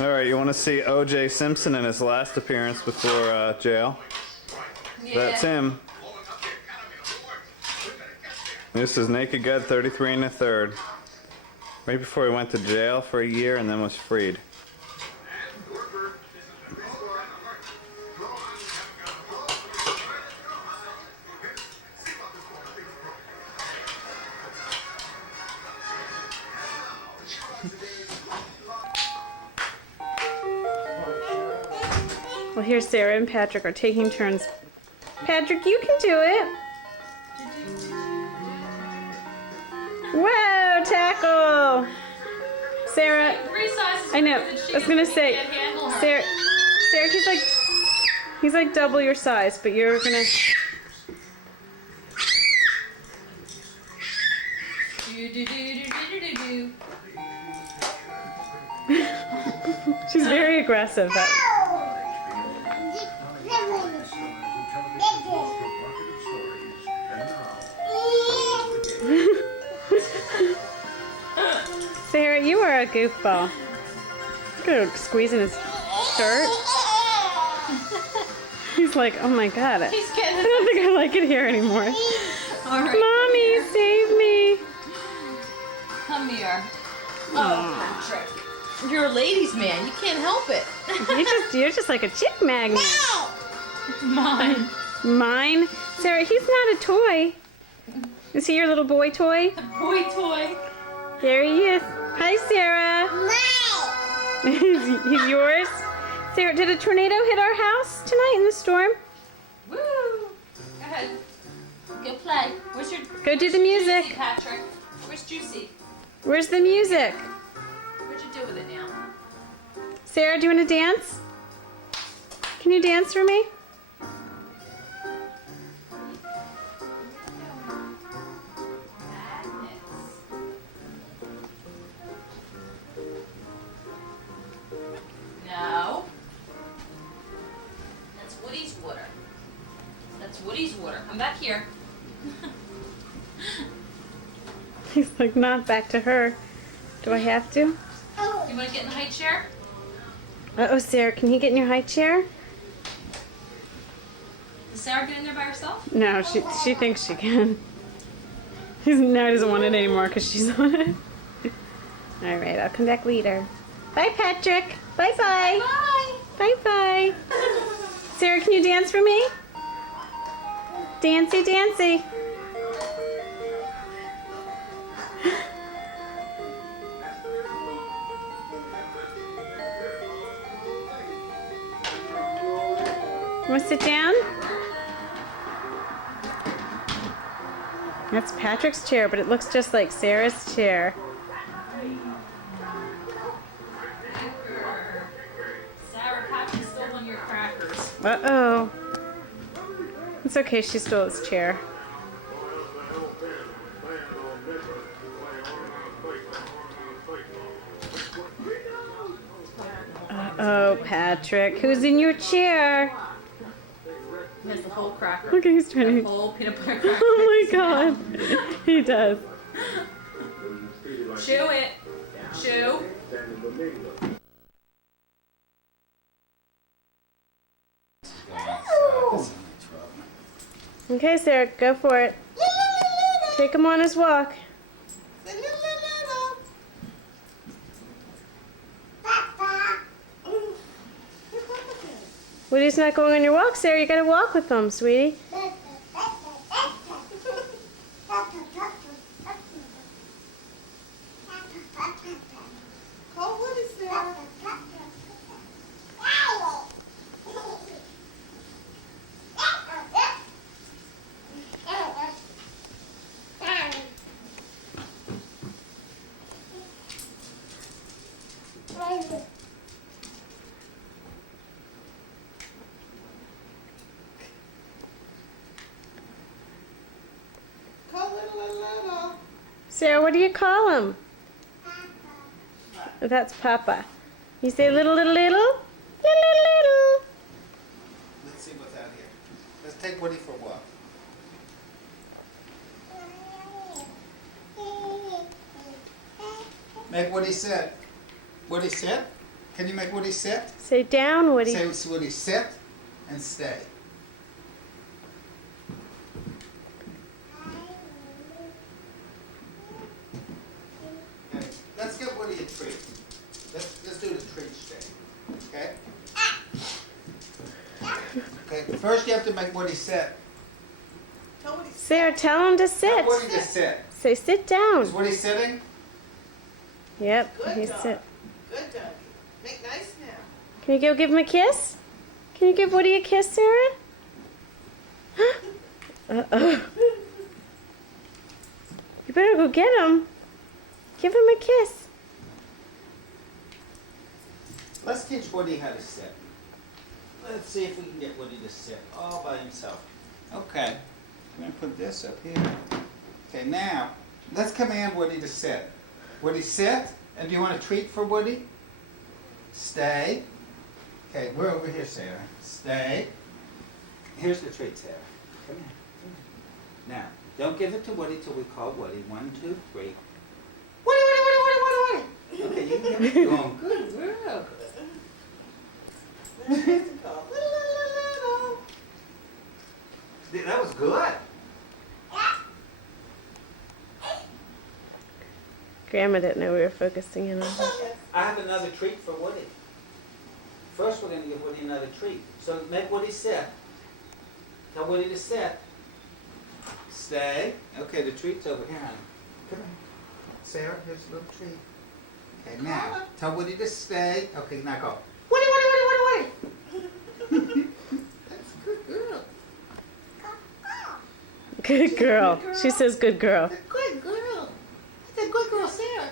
All right, you want to see O.J. Simpson in his last appearance before jail? That's him. This is Naked Gun 33 1/3. Right before he went to jail for a year and then was freed. Well, here Sarah and Patrick are taking turns. Patrick, you can do it. Whoa, tackle. Sarah, Three sizes. I know. bigger than she I was is, gonna we say, can't handle her. Sarah, he's like double your size, but you're gonna. Do-do-do-do-do-do-do. She's very aggressive. Sarah, you are a goofball. Look at him squeezing his shirt. He's like, oh my god. He's I getting don't think I like it here anymore. all right. Mommy, save me. Come here. Oh, Patrick. You're a ladies' man. You can't help it. You're just like a chick magnet. Mine. Mine? Sarah, he's not a toy. Is he your little boy toy? Boy toy. There he is. Hi, Sarah. He's yours. Sarah, did a tornado hit our house tonight in the storm? Woo! Go ahead. Go play. Where's your Go do the Juicy, music. Patrick? Where's Juicy? Where's the music? What'd you do with it now? Sarah, do you want to dance? Can you dance for me? No. That's Woody's water. That's Woody's water. Come back here. He's like, not back to her. Do I have to? You want to get in the high chair? Uh-oh, Sarah, can you get in your high chair? Is Sarah get in there by herself? No, she thinks she can. Now he doesn't want it anymore because she's on it. All right, I'll come back later. Bye, Patrick. Bye-bye. Bye. Bye-bye. Sarah, can you dance for me? Dancy, dancy. Want to sit down? That's Patrick's chair, but it looks just like Sarah's chair. Sarah, Patrick stole one of your crackers. Uh-oh. It's okay, she stole his chair. Uh-oh, Patrick. Who's in your chair? He has the whole cracker. Look, he's trying The to... whole peanut butter cracker. Oh my god. He does. Chew it. Chew. Okay, Sarah, go for it. Take him on his walk. Woody's not going on your walk, Sarah. You gotta walk with him, sweetie. Call Woody, Sarah. Call little. Sarah, what do you call him? Oh, that's Papa. You say little. Let's see what's out here. Let's take Woody for a walk. Make Woody sit. Woody sit. Can you make Woody sit? Say down, Woody. Say Woody sit and stay. Okay, let's get Woody a treat. Let's do the treat stay. Okay? Okay, first you have to make Woody sit. Tell Woody. Sarah, tell him to sit. Tell Woody to sit. Say sit down. Is Woody sitting? Yep, Good he's dog. sit. Good doggy. Make nice now. Can you go give him a kiss? Can you give Woody a kiss, Sarah? Uh-oh. You better go get him. Give him a kiss. Let's teach Woody how to sit. Let's see if we can get Woody to sit all by himself. Okay, I'm going to put this up here. Okay, now, let's command Woody to sit. Woody, sit. And do you want a treat for Woody? Stay. Okay, we're over here, Sarah. Stay. Here's the treat, Sarah. Come here. Now, don't give it to Woody till we call Woody. 1, 2, 3. Woody! Okay, you can get it going. Good, real good. That was good. Grandma didn't know we were focusing in on her. I have another treat for Woody. First, we're going to give Woody another treat. So make Woody sit. Tell Woody to sit. Stay. Okay, the treat's over here, honey. Come here. Sarah, here's a little treat. Okay, now, tell Woody to stay. Okay, now go. Woody, Woody, Woody, Woody, Woody. That's a good girl. Good girl. She says good girl. Good girl. That's a good girl, Sarah.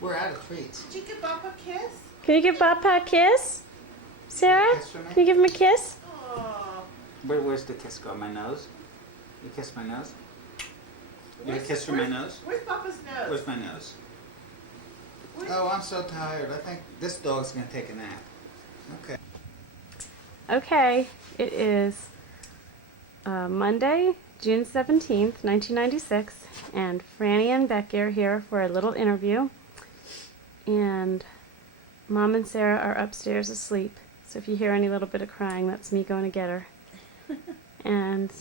We're out of treats. Did you give Bob a kiss? Can you give Papa a kiss? Sarah? Kiss for me? Can you give him a kiss? Oh. Where's the kiss go? My nose? You kiss my nose? You get a kiss for my nose? Where's Papa's nose? Where's my nose? Oh, I'm so tired. I think this dog's gonna take a nap. Okay. Okay, it is Monday, June 17th, 1996, and Franny and Becky are here for a little interview. And Mom and Sarah are upstairs asleep. So if you hear any little bit of crying, that's me going to get her. And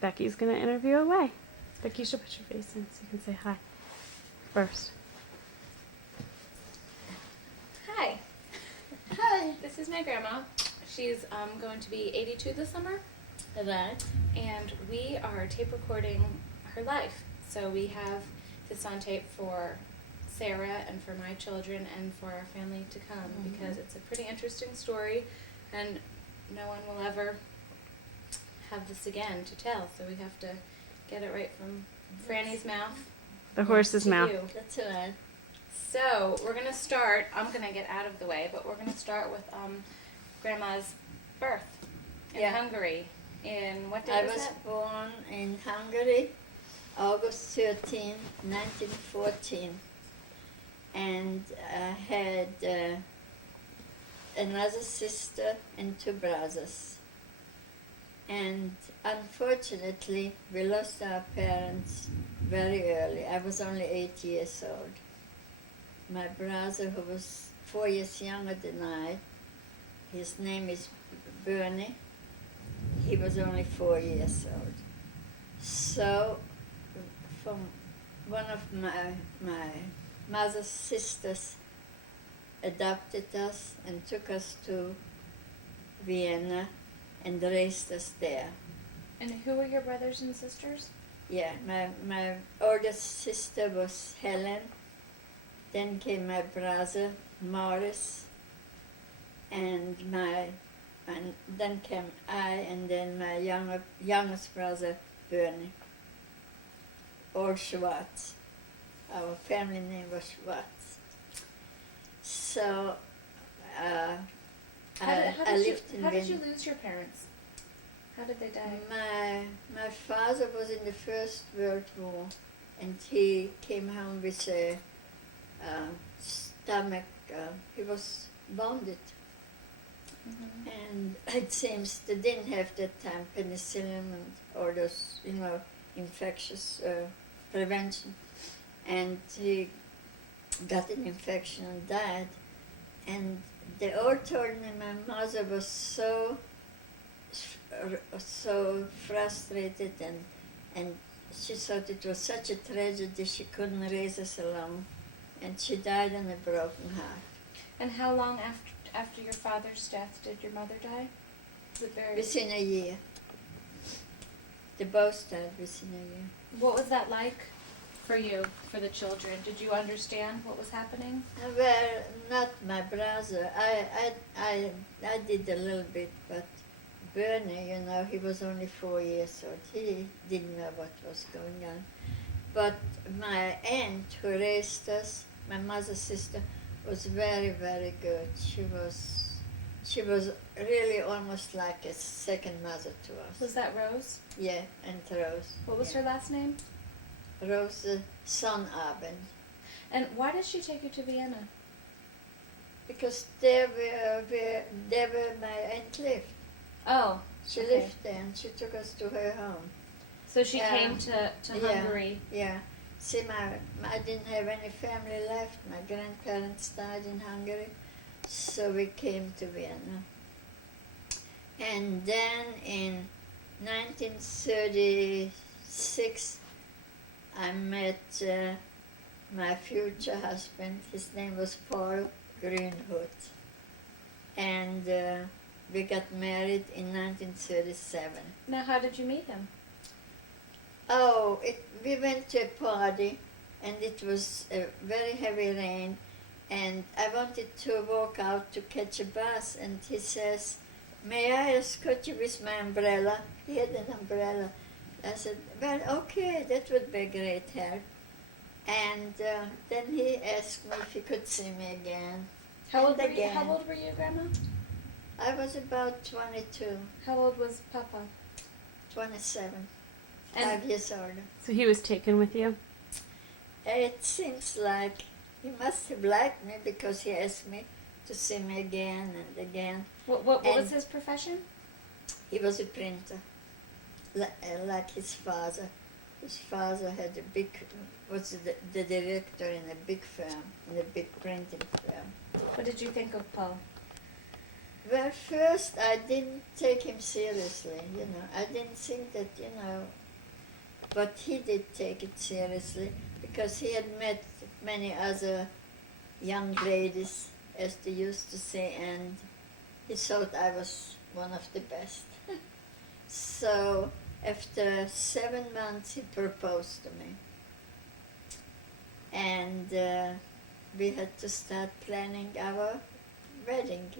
Becky's going to interview away. Becky, you should put your face in so you can say hi first. Hi. Hi. This is my grandma. She's going to be 82 this summer. Right. And we are tape recording her life. So we have this on tape for Sarah and for my children and for our family to come because it's a pretty interesting story and no one will ever have this again to tell. So we have to get it right from Franny's mouth. The horse's to mouth. you. That's right. So we're gonna start. I'm gonna get out of the way, but we're gonna start with Grandma's birth in Yeah. Hungary. In what I day was was that? born in Hungary, August 13, 1914. And I had another sister and two brothers. And unfortunately, we lost our parents very early. I was only 8 years old. My brother, who was 4 years younger than I, his name is Bernie, he was only 4 years old. So, from one of my mother's sisters adopted us and took us to Vienna and raised us there. And who were your brothers and sisters? Yeah, my oldest sister was Helen, then came my brother Morris, and then came I, and then my youngest brother Bernie, or Schwartz. Our family name was Schwartz. So I lived in How did you Vienna. lose your parents? How did they die? My father was in the First World War, and he came home with a stomach. He was wounded, and it seems they didn't have that time penicillin and all those, infectious prevention, and he got an infection and died. And they all told me my mother was so frustrated, and she thought it was such a tragedy she couldn't raise us alone, and she died in a broken heart. And how long after your father's death did your mother die? Was it very... Within a year. They both died within a year. What was that like for you, for the children? Did you understand what was happening? Well, not my brother. I did a little bit, but Bernie, he was only 4 years old. He didn't know what was going on. But my aunt who raised us, my mother's sister, was very, very good. She was really almost like a second mother to us. Was that Rose? Yeah, and Rose. What was her last name? Rose Sonnabend. And why did she take you to Vienna? Because there where my aunt lived. Oh, She okay. lived there, and she took us to her home. So she Yeah. came to Yeah. Hungary. Yeah. See, I didn't have any family left. My grandparents died in Hungary, so we came to Vienna. And then in 1936, I met my future husband. His name was Paul Greenwood. And we got married in 1937. Now, how did you meet him? Oh, we went to a party, and it was a very heavy rain, and I wanted to walk out to catch a bus, and he says, "May I escort you with my umbrella?" He had an umbrella. I said, "Well, okay, that would be a great help." And then he asked me if he could see me again. How old And were you? again. How old were you, Grandma? I was about 22, How old was Papa? 27, And 5 years older. So he was taken with you? It seems like he must have liked me because he asked me to see me again and again. what was And- his profession? He was a printer, like his father. His father had was the director in a big firm, in a big printing firm. What did you think of Paul? Well, first I didn't take him seriously, I didn't think that, but he did take it seriously because he had met many other young ladies, as they used to say, and he thought I was one of the best. So after 7 months, he proposed to me. And we had to start planning our wedding,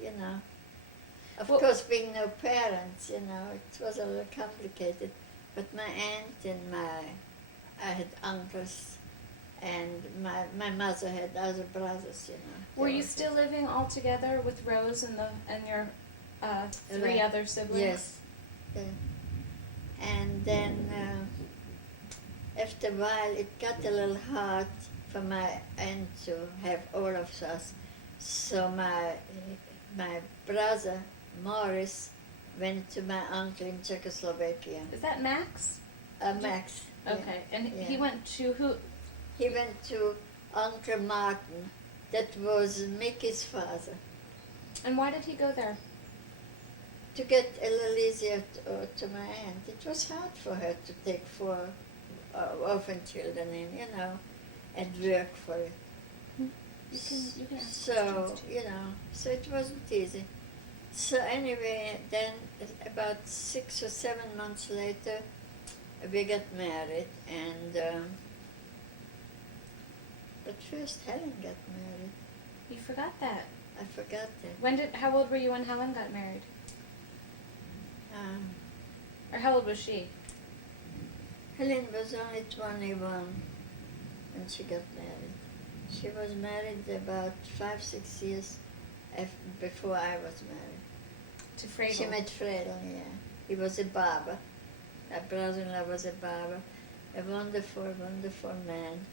Of course, being no parents, it was a little complicated. But my aunt and I had uncles, and my mother had other brothers, Were you still living all together with Rose and your three Right. other siblings? Yes. Yeah. And then after a while, it got a little hard for my aunt to have all of us. So my brother, Morris, went to my uncle in Czechoslovakia. Is that Max? Max. yeah. Okay, and he Yeah. went to who? He went to Uncle Martin. That was Mickey's father. And why did he go there? To get a little easier to my aunt. It was hard for her to take 4 orphan children in, and work for it. You can ask So, questions, so it wasn't easy. So anyway, then about 6 or 7 months later, we got married, and but first Helen got married. You forgot that. I forgot that. How old were you when Helen got married? Or how old was she? Helen was only 21 when she got married. She was married about 5-6 years before I was married. To Fradel. She met Fredel, yeah. He was a barber. My brother-in-law was a barber. A wonderful, wonderful man.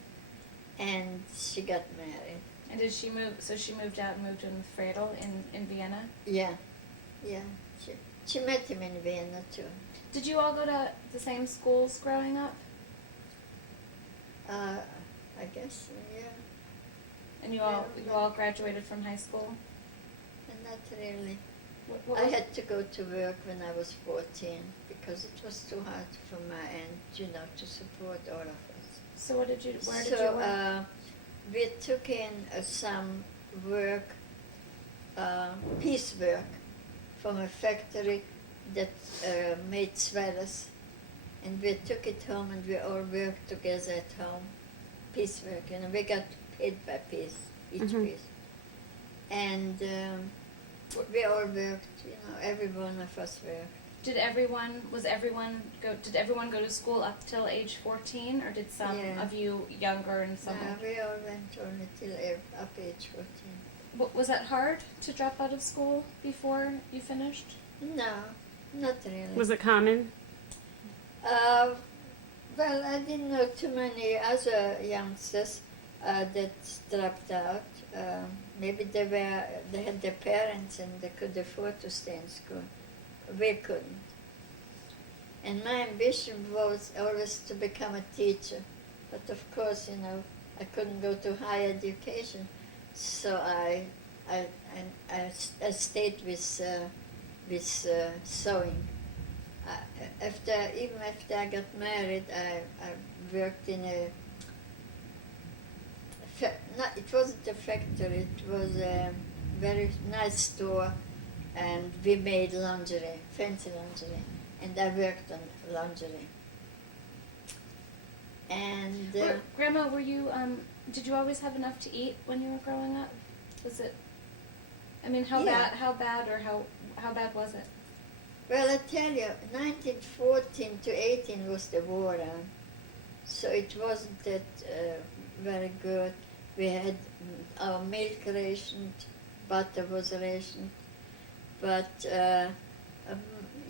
And she got married. And did she move? So she moved out and moved in with Fradel in Vienna. Yeah, yeah. She met him in Vienna too. Did you all go to the same schools growing up? I guess, yeah. And you all graduated from high school? And not really. What I was- had to go to work when I was 14 because it was too hard for my aunt, to support all of us. So where did you work? We took in some work, piecework, from a factory that made sweaters, and we took it home and we all worked together at home, piecework. We got paid by piece, each piece, and we all worked. Every one of us worked. Did everyone go to school up till age 14, or did some Yeah. of you younger and some? We all went only till up age 14. Was that hard to drop out of school before you finished? No, not really. Was it common? Well, I didn't know too many other youngsters that dropped out. Maybe they had their parents and they could afford to stay in school. We couldn't. And my ambition was always to become a teacher. But of course, I couldn't go to higher education. So I stayed with sewing. Even after I got married, I worked in it wasn't a factory, it was a very nice store, and we made lingerie, fancy lingerie, and I worked on lingerie. And Grandma, were you did you always have enough to eat when you were growing up? Was it? I mean, how Yeah. bad or how bad was it? well, I tell you, 1914 to 18 was the war, so it wasn't that very good. We had our milk rationed, butter was rationed, but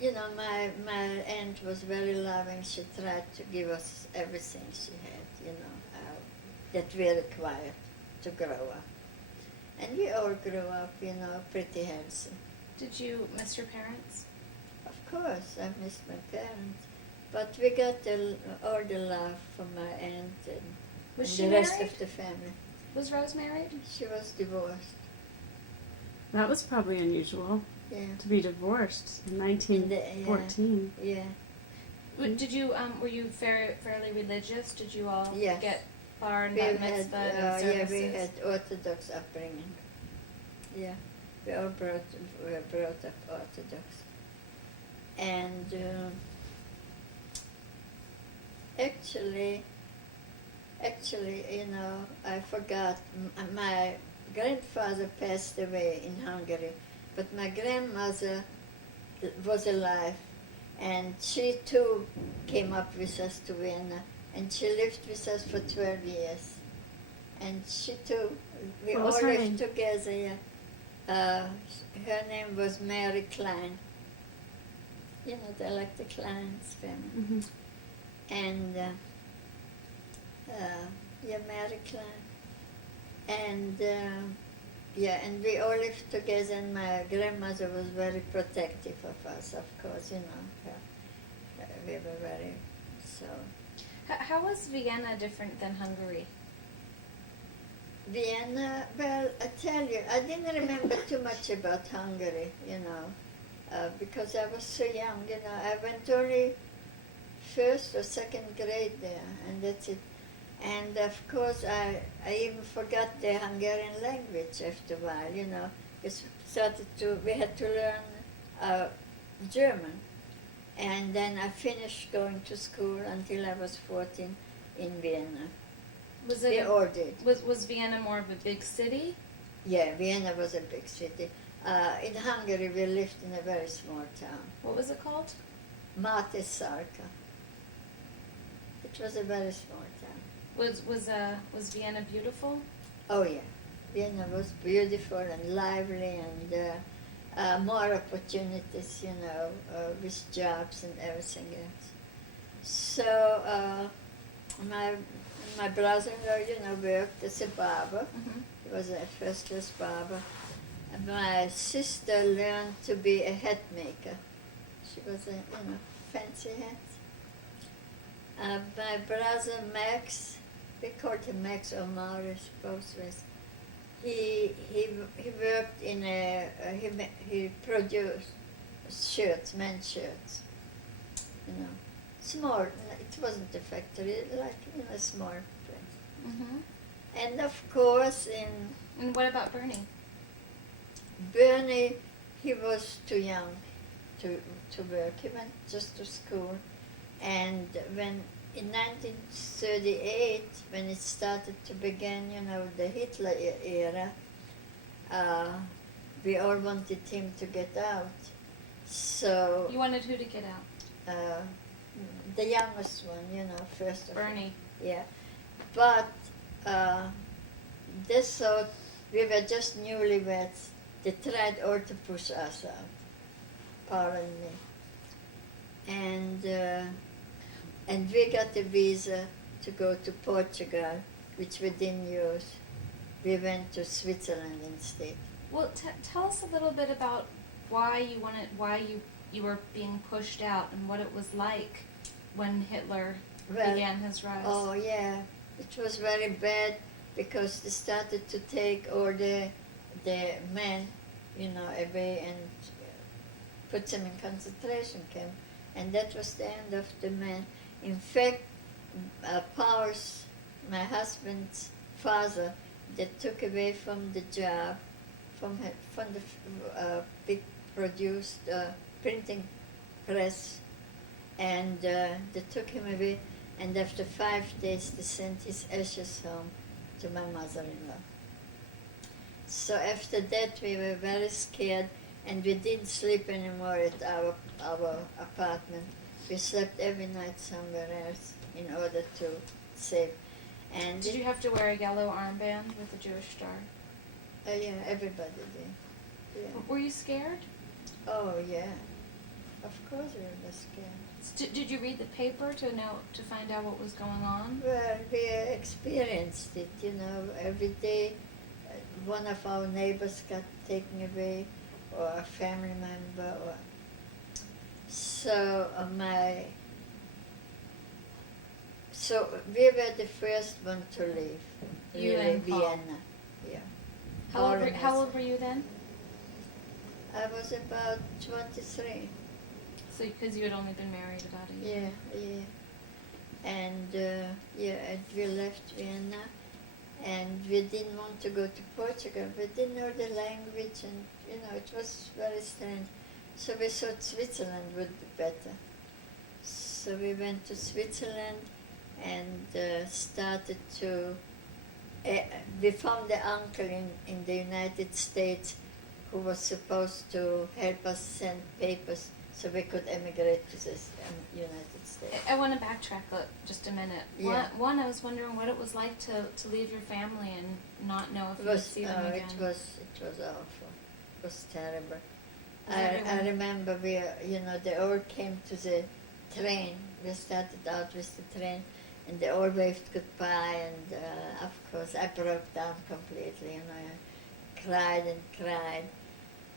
you know, my aunt was very loving. She tried to give us everything she had, you know, that we required to grow up. And we all grew up, you know, pretty healthy. Did you miss your parents? Of course, I miss my parents, but we got all the love from my aunt and, Was and she the rest married? of the family. Was Rose married? She was divorced. That was probably unusual Yeah. to be divorced in In the- 1914. Yeah. Did you were you fairly religious? Did you all Yes. get bar and We bat had, mitzvah and yeah, services? we had Orthodox upbringing. Yeah, we all were brought up Orthodox. And actually, you know, I forgot, my grandfather passed away in Hungary, but my grandmother was alive, and she too came up with us to Vienna, and she lived with us for 12 years. And she too, we What all was her lived name? together. Yeah. Her name was Mary Klein. You know, they're like the Klein's family. Mm-hmm. And yeah, Mary Klein. And yeah, and we all lived together, and my grandmother was very protective of us, of course, you know. We were very, so. How was Vienna different than Hungary? Vienna, well, I tell you, I didn't remember too much about Hungary, you know, because I was so young, you know. I went only first or second grade there, and that's it. And of course, I even forgot the Hungarian language after a while, you know. We had to learn German. And then I finished going to school until I was 14 in Vienna. Was We it all did. was Vienna more of a big city? Yeah, Vienna was a big city. In Hungary, we lived in a very small town. What was it called? Mate Sarka. It was a very small town. Was Vienna beautiful? Oh yeah, Vienna was beautiful and lively, and more opportunities, you know, with jobs and everything else. So my brother-in-law, you know, worked as a barber. Mm-hmm. He was a first-class barber. And my sister learned to be a hat maker. She was a, you know, fancy hats. My brother Max, we called him Max or Maurice, both ways. He worked in he produced shirts, men's shirts. You know, small. It wasn't a factory, like in a small place. Mm-hmm. And of course, And what about Bernie? Bernie, he was too young to work. He went just to school. And when in 1938, when it started to begin, you know, the Hitler era, we all wanted him to get out. So You wanted who to get out? the youngest one, you know, first of all. Bernie. Yeah, but they thought we were just newlyweds. They tried all to push us out, Paul and me. And we got a visa to go to Portugal, which we didn't use. We went to Switzerland instead. Well, tell us a little bit about why you were being pushed out and what it was like when Hitler began his rise. Oh yeah, it was very bad because they started to take all the men, you know, away and put them in concentration camp, and that was the end of the men. In fact, Paul's, my husband's father, they took away from the job, from the big produced printing press, and they took him away, And after 5 days, they sent his ashes home to my mother-in-law. So after that, we were very scared, and we didn't sleep anymore at our apartment. We slept every night somewhere else in order to save. And Did you have to wear a yellow armband with a Jewish star? yeah, everybody did. Yeah. Were you scared? Oh yeah, of course we were scared. Did you read the paper to find out what was going on? Well, we experienced it, you know, every day. One of our neighbors got taken away, or a family member, or so so we were the first one to leave. You really, and Paul. Vienna. Yeah. How old were you then? I was about 23. So, because you had only been married about a year. Yeah. And and we left Vienna, and we didn't want to go to Portugal. We didn't know the language, and it was very strange. So we thought Switzerland would be better. So we went to Switzerland and started to. We found the uncle in the United States who was supposed to help us send papers so we could emigrate to the United States. I want to backtrack just a minute. Yeah. One, I was wondering what it was like to leave your family and not know if you would see them again. It was awful. It was terrible. Was I remember they all came to the train. We started out with the train, and they all waved goodbye, and of course I broke down completely, I cried and cried,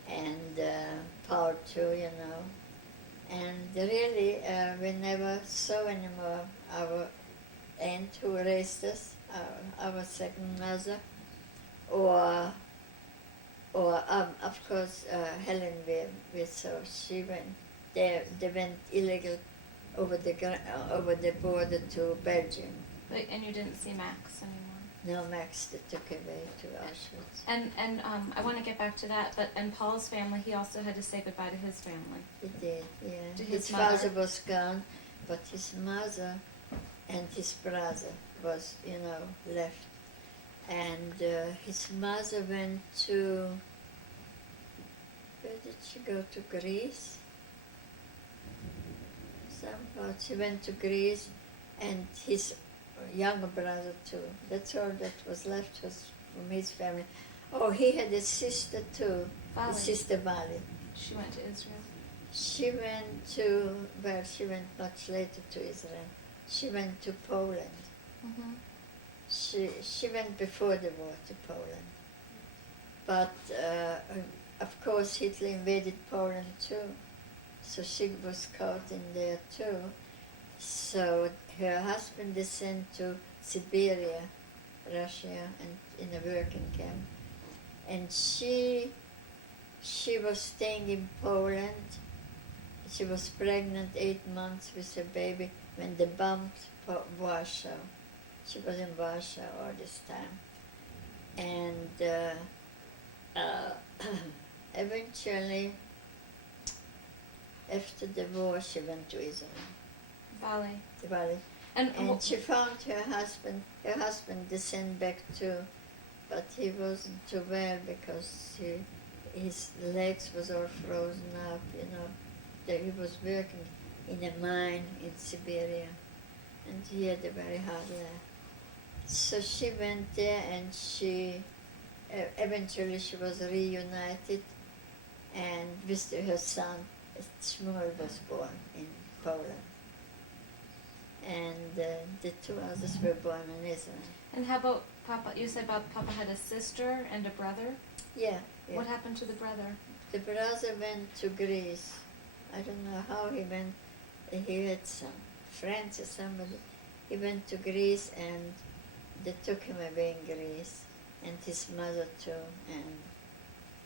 and Paul too, and really we never saw anymore our aunt who raised us, our second mother, or of course Helen we saw. She went, they went illegal over the border to Belgium. And you didn't see Max anymore? No, Max they took away to Auschwitz. And I want to get back to that, but in Paul's family, he also had to say goodbye to his family. He did, yeah. To His his mother? father was gone, but his mother and his brother was, left. And his mother went to, where did she go? To Greece? Somehow she went to Greece, and his younger brother too. That's all that was left was from his family. Oh, he had a sister too, Vali. his sister Vali. She went to Israel. She went much later to Israel. She went to Poland. Mm-hmm. She went before the war to Poland. But of course Hitler invaded Poland too. So she was caught in there too. So her husband is sent to Siberia, Russia, and in a working camp. And she was staying in Poland. She was pregnant 8 months with a baby when they bombed Warsaw. She was in Warsaw all this time. And eventually, after the war, she went to Israel. Vali. And she found her husband. Her husband they sent back too, but he wasn't too well because his legs was all frozen up. He was working in a mine in Siberia, and he had a very hard life. So she went there, and eventually she was reunited, and with her son. Shmuel was born in Poland, and the two others were born in Israel. And how about Papa? You said Papa had a sister and a brother? Yeah. What happened to the brother? The brother went to Greece. I don't know how he went. He had some friends or somebody. He went to Greece, and they took him away in Greece, and his mother too, and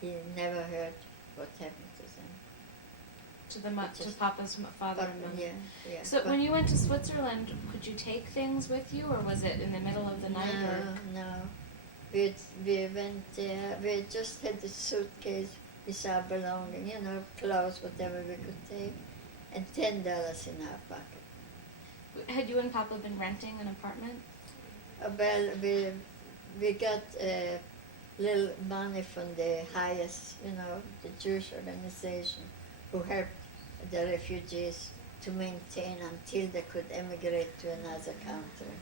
he never heard what happened to them. To Papa's father and mother. Yeah. So when you went to Switzerland, could you take things with you, or was it in the middle of the night? No. We went there. We just had a suitcase with our belongings, clothes, whatever we could take, and $10 in our pocket. Had you and Papa been renting an apartment? Well, we got little money from the highest, the Jewish organization who helped the refugees to maintain until they could emigrate to another country,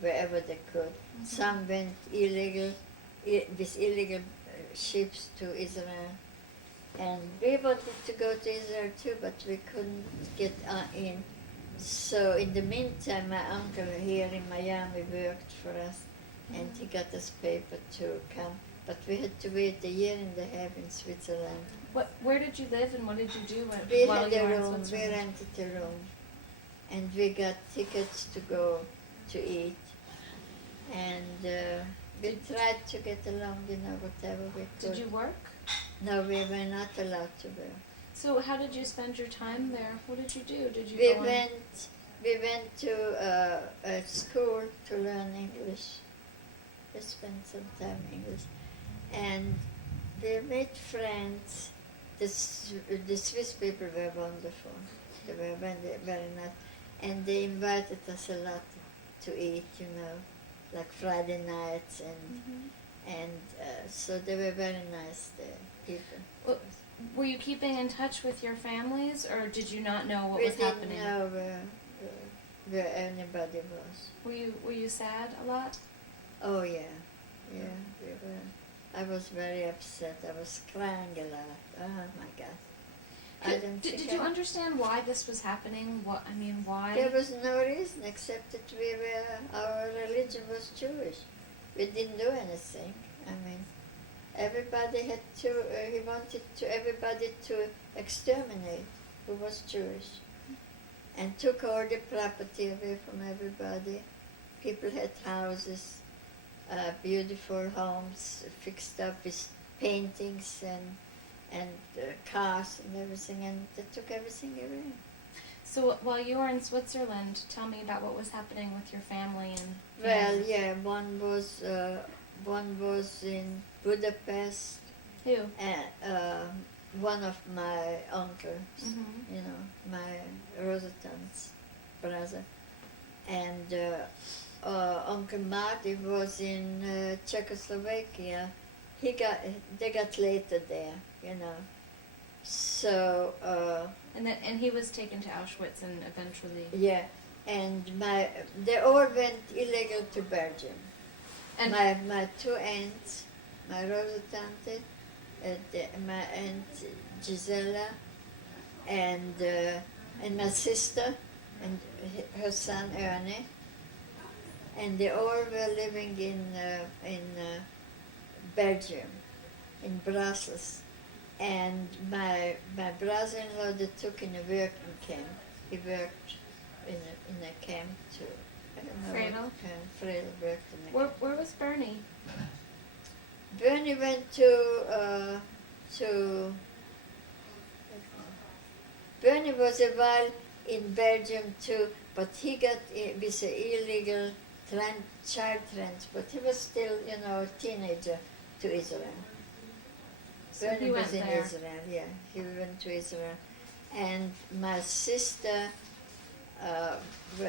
wherever they could. Some went with illegal ships to Israel. And we wanted to go to Israel too, but we couldn't get in. So in the meantime, my uncle here in Miami worked for us, and he got us paper to come. But we had to wait a year and a half in Switzerland. Where did you live and what did you do We while had you a were in room, we Switzerland? rented a room, and we got tickets to go to eat. And we tried to get along, whatever we could. Did you work? No, we were not allowed to work. So how did you spend your time there? What did you do? Did you We go on- went to a school to learn English. We spent some time in English, and we made friends. The Swiss people were wonderful. They were very nice, and they invited us a lot to eat. Like Friday nights, and so they were very nice people. Well, were you keeping in touch with your families, or did you not know what We was didn't happening? know where anybody was. Were you sad a lot? Oh yeah, we were. I was very upset. I was crying a lot. Oh my God! I didn't think Did you understand why this was happening? Why? There was no reason except that our religion was Jewish. We didn't do anything. Everybody had to. He wanted everybody to exterminate who was Jewish, and took all the property away from everybody. People had houses, beautiful homes fixed up with paintings and cars and everything, and they took everything away. So while you were in Switzerland, tell me about what was happening with your family and. Well, yeah, one was in Budapest. Who? One of my uncles, Mhm. my Rosatan's brother, and Uncle Marty was in Czechoslovakia. They got later there, So. And he was taken to Auschwitz and eventually. Yeah, and they all went illegal to Belgium. And My two aunts, my Rosa tante, my aunt Gisela, and my sister and her son Ernie, and they all were living in Belgium, in Brussels. And my brother-in-law they took in a working camp. He worked in a camp too. I don't know. Fredel? Fredel worked in a camp. Where was Bernie? Bernie went to Bernie was a while in Belgium too, but he got with an illegal child transport. He was still, a teenager to Israel. So Bernie he was went in there. Israel, yeah. He went to Israel. And my sister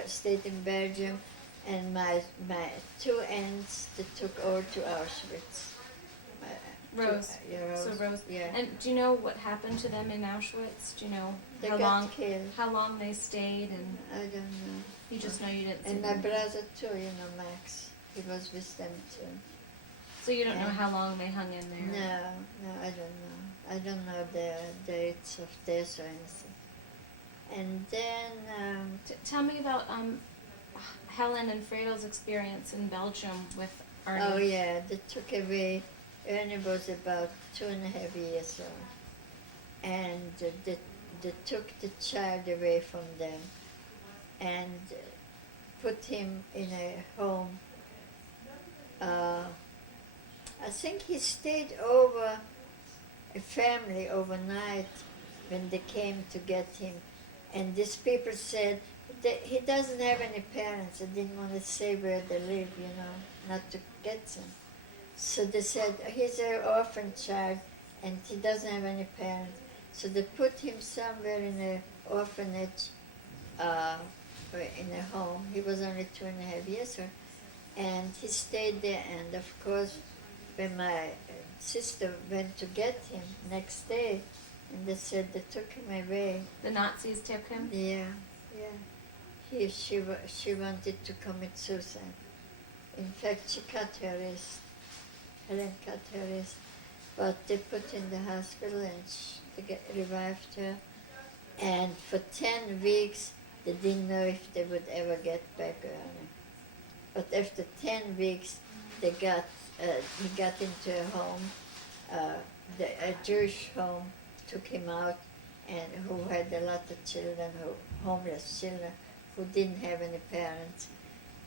stayed in Belgium, and my two aunts they took all to Auschwitz. Rose. Yeah, Rose. So Rose. Yeah. And do you know what happened to them in Auschwitz? Do you know They how got long killed. how long they stayed? And I don't know. you just know you didn't see And my them. brother too, Max. He was with them too. So you don't know and- how long they hung in there. No, I don't know. I don't know the dates of death or anything. And then Tell me about Helen and Fredel's experience in Belgium with Arnie. oh yeah, they took away. Ernie was about 2.5 years old, and they took the child away from them, and put him in a home. I think he stayed over a family overnight when they came to get him, and these people said that he doesn't have any parents. They didn't want to say where they live, not to get them. So they said he's an orphan child and he doesn't have any parents. So they put him somewhere in an orphanage in a home. He was only 2.5 years old, and he stayed there. And of course, when my sister went to get him next day, and they said they took him away. The Nazis took him? Yeah, yeah. She wanted to commit suicide. In fact, she cut her wrist. Helen cut her wrist. But they put in the hospital and they revived her. And for 10 weeks, they didn't know if they would ever get back earning. But after 10 weeks, he got into a home, a Jewish home took him out, and who had a lot of children, homeless children, who didn't have any parents,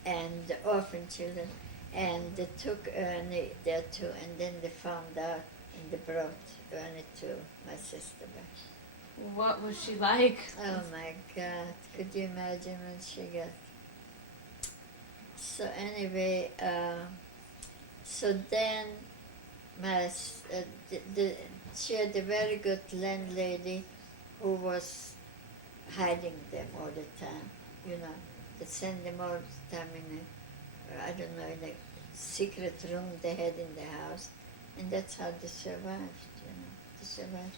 and orphan children. And they took Ernie there too, and then they found out, and they brought Ernie to my sister back. What was she like? Oh my God, could you imagine when she got... So anyway, so then she had a very good landlady who was hiding them all the time, you know. They sent them all the time in a, I don't know, in a secret room they had in the house. And that's how they survived, you know, they survived.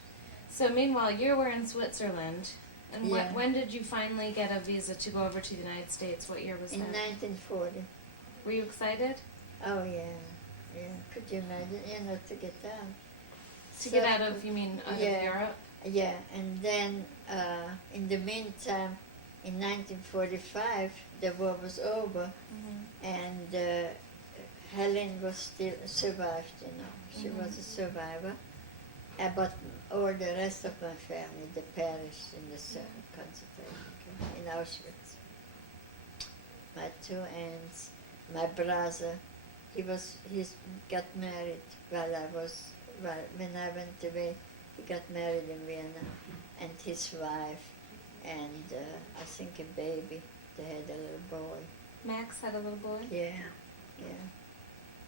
So meanwhile, you were in Switzerland, and Yeah. when did you finally get a visa to go over to the United States? What year was In that? 1940. Were you excited? Oh yeah, yeah. Could you imagine, you know, to get out? To get out of, you mean, out of Europe? Yeah, and then in the meantime, in 1945, the war was over, and Helen was still survived, you know. She was a survivor, but all the rest of my family, they perished in the concentration camp in Auschwitz. My 2 aunts, my brother, he got married when I went away. He got married in Vienna, and his wife, and I think a baby. They had a little boy. Max had a little boy? Yeah, yeah.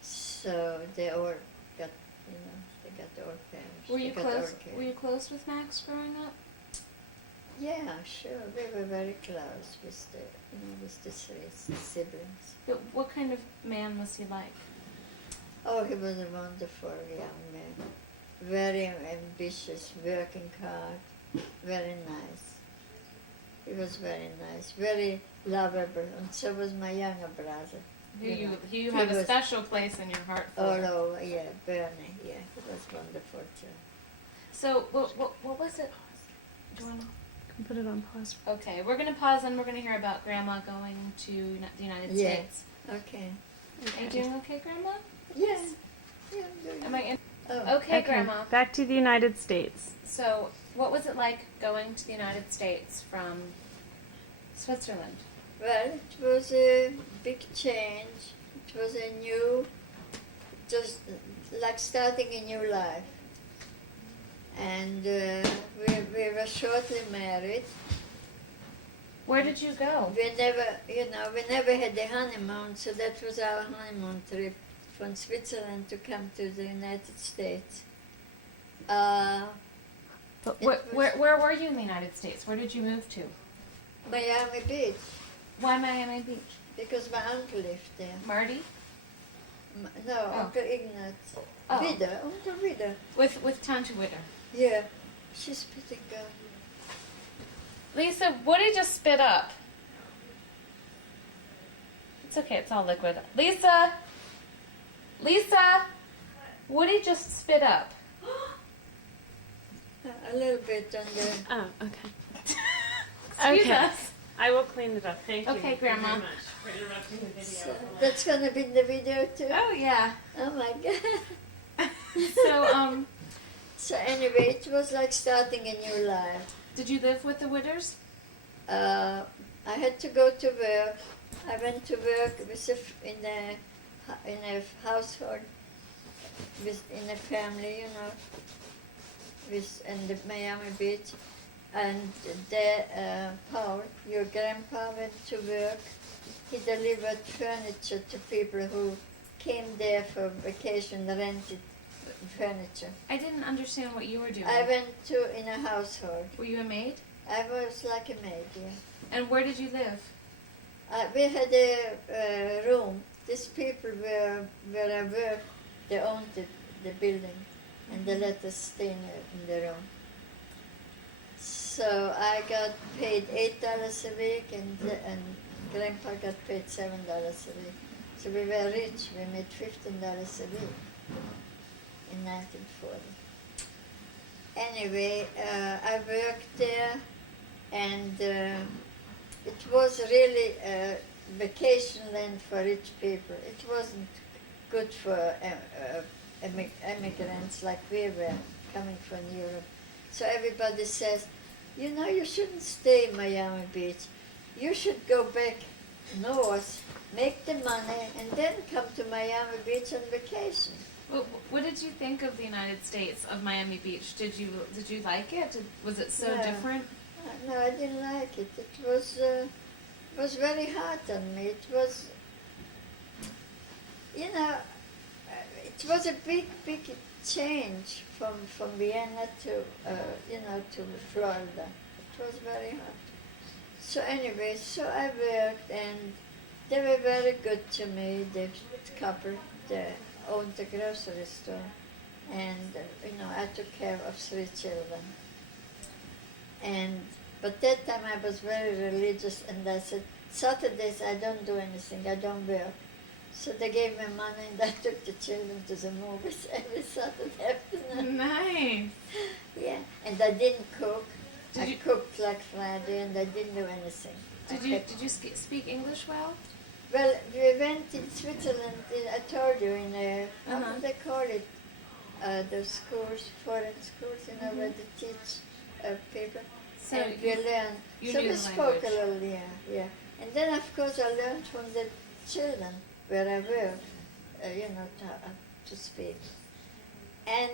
So they all got, you know, they got all perished. Were you They got all close? killed. Were you close with Max growing up? Yeah, sure. We were very close with the, you know, with the 3 siblings. But what kind of man was he like? Oh, he was a wonderful young man. Very ambitious, working hard, very nice. He was very nice, very lovable, and so was my younger brother. You He have a was special place in your heart for. all over, yeah, Bernie, yeah, he was wonderful too. So what was it? Do you wanna? Put it on pause. Okay, we're gonna pause and we're gonna hear about Grandma going to the United Yeah. States. Okay. Are you doing okay, Grandma? Yes. Yeah, I'm doing Am I in? Oh. Okay, Grandma. Back to the United States. So, what was it like going to the United States from Switzerland? Well, it was a big change. It was a new, just like starting a new life. And we were shortly married. Where did you go? We never had a honeymoon, so that was our honeymoon trip from Switzerland to come to the United States. But It where were you in the United States? Where did you move to? Miami Beach, Why Miami Beach? because my uncle lived there. Marty? No, Oh. Uncle Ignat. Oh. Vida, Uncle Vida. With Tante Witter. Yeah, she's pretty good. Lisa, Woody just spit up. It's okay, it's all liquid. Lisa! Lisa! Woody just spit up. A little bit on the... Oh, okay. Excuse Okay. us. I will clean it up. Thank you. Okay, Thank Grandma. you very much for interrupting the video. So that's gonna be in the video too? Oh, yeah. Oh my God. So, So anyway, it was like starting a new life. did you live with the Witters? I had to go to work. I went to work in a household, in a family, you know, in the Miami Beach. And Paul, your grandpa, went to work. He delivered furniture to people who came there for vacation, rented furniture. I didn't understand what you were doing. I went in a household. Were you a maid? I was like a maid, yeah. And where did you live? We had a room. These people where I worked, they owned the building, and they let us stay in the room. So I got paid $8 a week, and Grandpa got paid $7 a week. So we were rich. We made $15 a week in 1940. Anyway, I worked there, and it was really a vacation land for rich people. It wasn't good for immigrants like we were coming from Europe. So everybody says, you know, you shouldn't stay in Miami Beach. You should go back north, make the money, and then come to Miami Beach on vacation. What did you think of the United States, of Miami Beach? Did you like it? Was it so No. different? No, I didn't like it. It was very hard on me. It was, you know, it was a big change from Vienna to, to Florida. It was very hard. So anyway, so I worked, and they were very good to me. The couple, they owned the grocery store, and I took care of 3 children. But that time I was very religious, and I said, Saturdays I don't do anything, I don't work. So they gave me money, and I took the children to the movies every Saturday afternoon. Nice. Yeah, and I didn't cook. I cooked like Friday, and I didn't do anything. Did you speak English well? Well, we went in Switzerland, I told you, in how do they call it? The schools, foreign schools, where they teach people. So and we learned. So we spoke a little, yeah. And then, of course, I learned from the children where I worked, to speak. And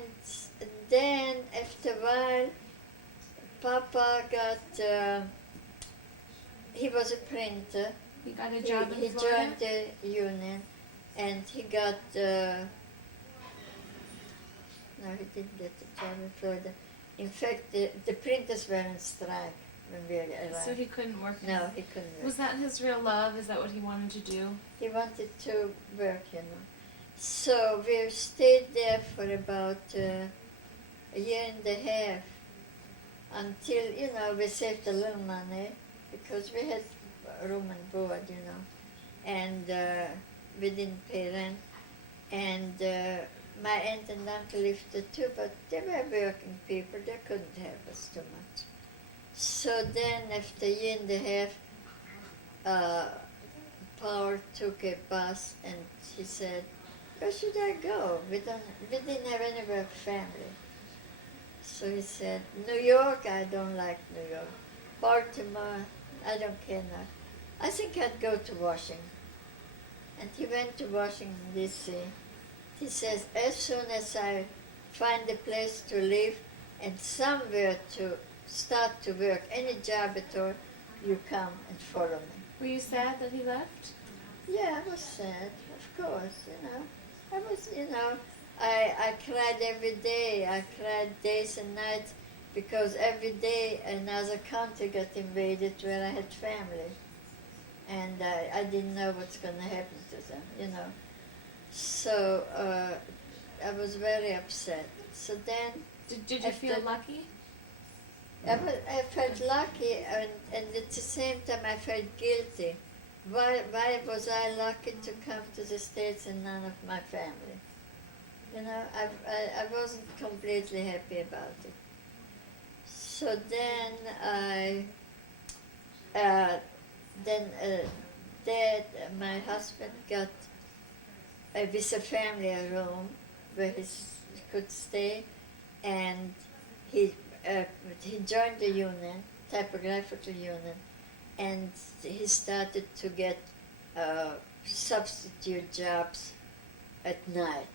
then, after a while, Papa got, he was a printer. He got a job in He Florida? joined the union, and he got, no, he didn't get the job in Florida. In fact, the printers were on strike when we arrived. So he couldn't work? No, he couldn't work. Was that his real love? Is that what he wanted to do? He wanted to work, So we stayed there for about a year and a half until, we saved a little money because we had room and board, and we didn't pay rent. And my aunt and uncle lived there too, but they were working people. They couldn't help us too much. So then, after a year and a half, Paul took a bus, and he said, where should I go? We didn't have anywhere family. So he said, New York, I don't like New York. Baltimore, I don't care now. I think I'd go to Washington. And he went to Washington, D.C. He says, as soon as I find a place to live and somewhere to start to work, any job at all, you come and follow me. Were you sad that he left? Yeah, I was sad, of course, I was, I cried every day. I cried days and nights because every day another country got invaded where I had family. And I didn't know what's going to happen to them, So I was very upset. So then... Did you feel lucky? I felt lucky, and at the same time I felt guilty. Why was I lucky to come to the States and none of my family? I wasn't completely happy about it. So then Dad, my husband, got with a family a room where he could stay, and he joined the union, typographical union, and he started to get substitute jobs at night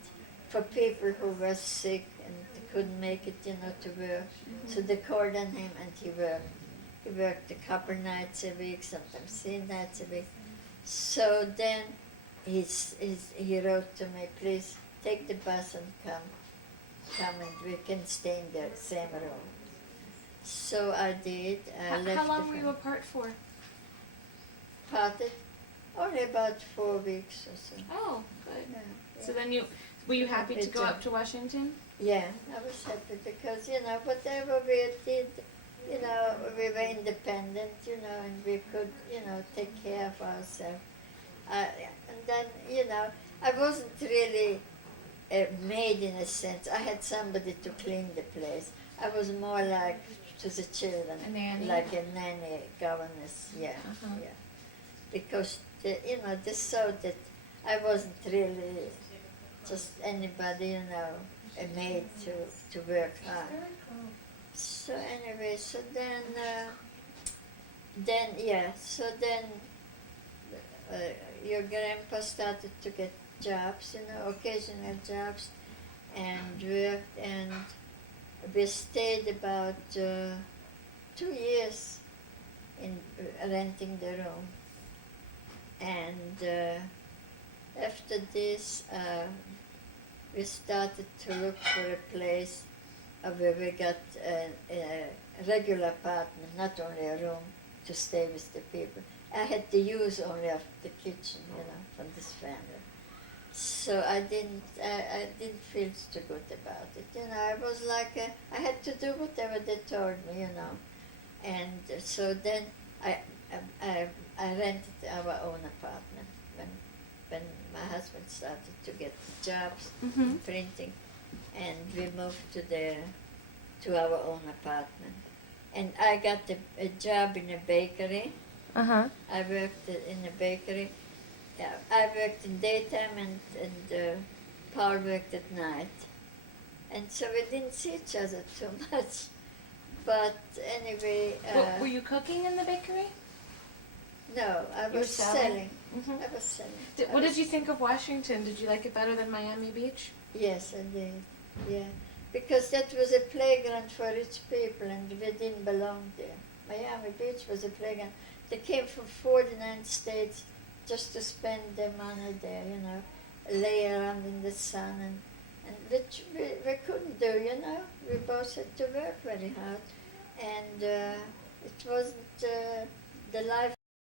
for people who were sick and couldn't make it, to work. Mm-hmm. So they called on him, and he worked. He worked a couple nights a week, sometimes 3 nights a week. So then he wrote to me, please take the bus and come and we can stay in the same room. So I did. How long were you apart for? Parted Only about 4 weeks or so. Oh, good. Yeah, So yeah. then were you happy to Good go job. up to Washington? Yeah, I was happy because, you know, whatever we did, you know, we were independent, you know, and we could, you know, take care of ourselves. And then, you know, I wasn't really a maid in a sense. I had somebody to clean the place. I was more like to the children, A nanny? like a nanny governess, yeah, Uh-huh. yeah. Because, you know, they saw that I wasn't really just anybody, you know, a maid to work hard. So anyway, so then your grandpa started to get jobs, you know, occasional jobs, and worked, and we stayed about 2 years in renting the room. And after this, we started to look for a place where we got a regular apartment, not only a room to stay with the people. I had to use only of the kitchen, you know, from this family. So I didn't feel too good about it. You know, I was like, I had to do whatever they told me, you know. And so then I rented our own apartment when my husband started to get jobs in printing, and we moved to our own apartment. And I got a job in a bakery. Uh-huh. I worked in a bakery. Yeah, I worked in daytime, and Paul worked at night. And so we didn't see each other too much. But anyway, Were you cooking in the bakery? no, I were was selling? selling. Mm-hmm. I was selling. What did you think of Washington? Did you like it better than Miami Beach? Yes, I did. Yeah, because that was a playground for rich people, and we didn't belong there. Miami Beach was a playground. They came from 49 states just to spend their money there, you know, lay around in the sun, and which we couldn't do, you know. We both had to work very hard, and it wasn't the life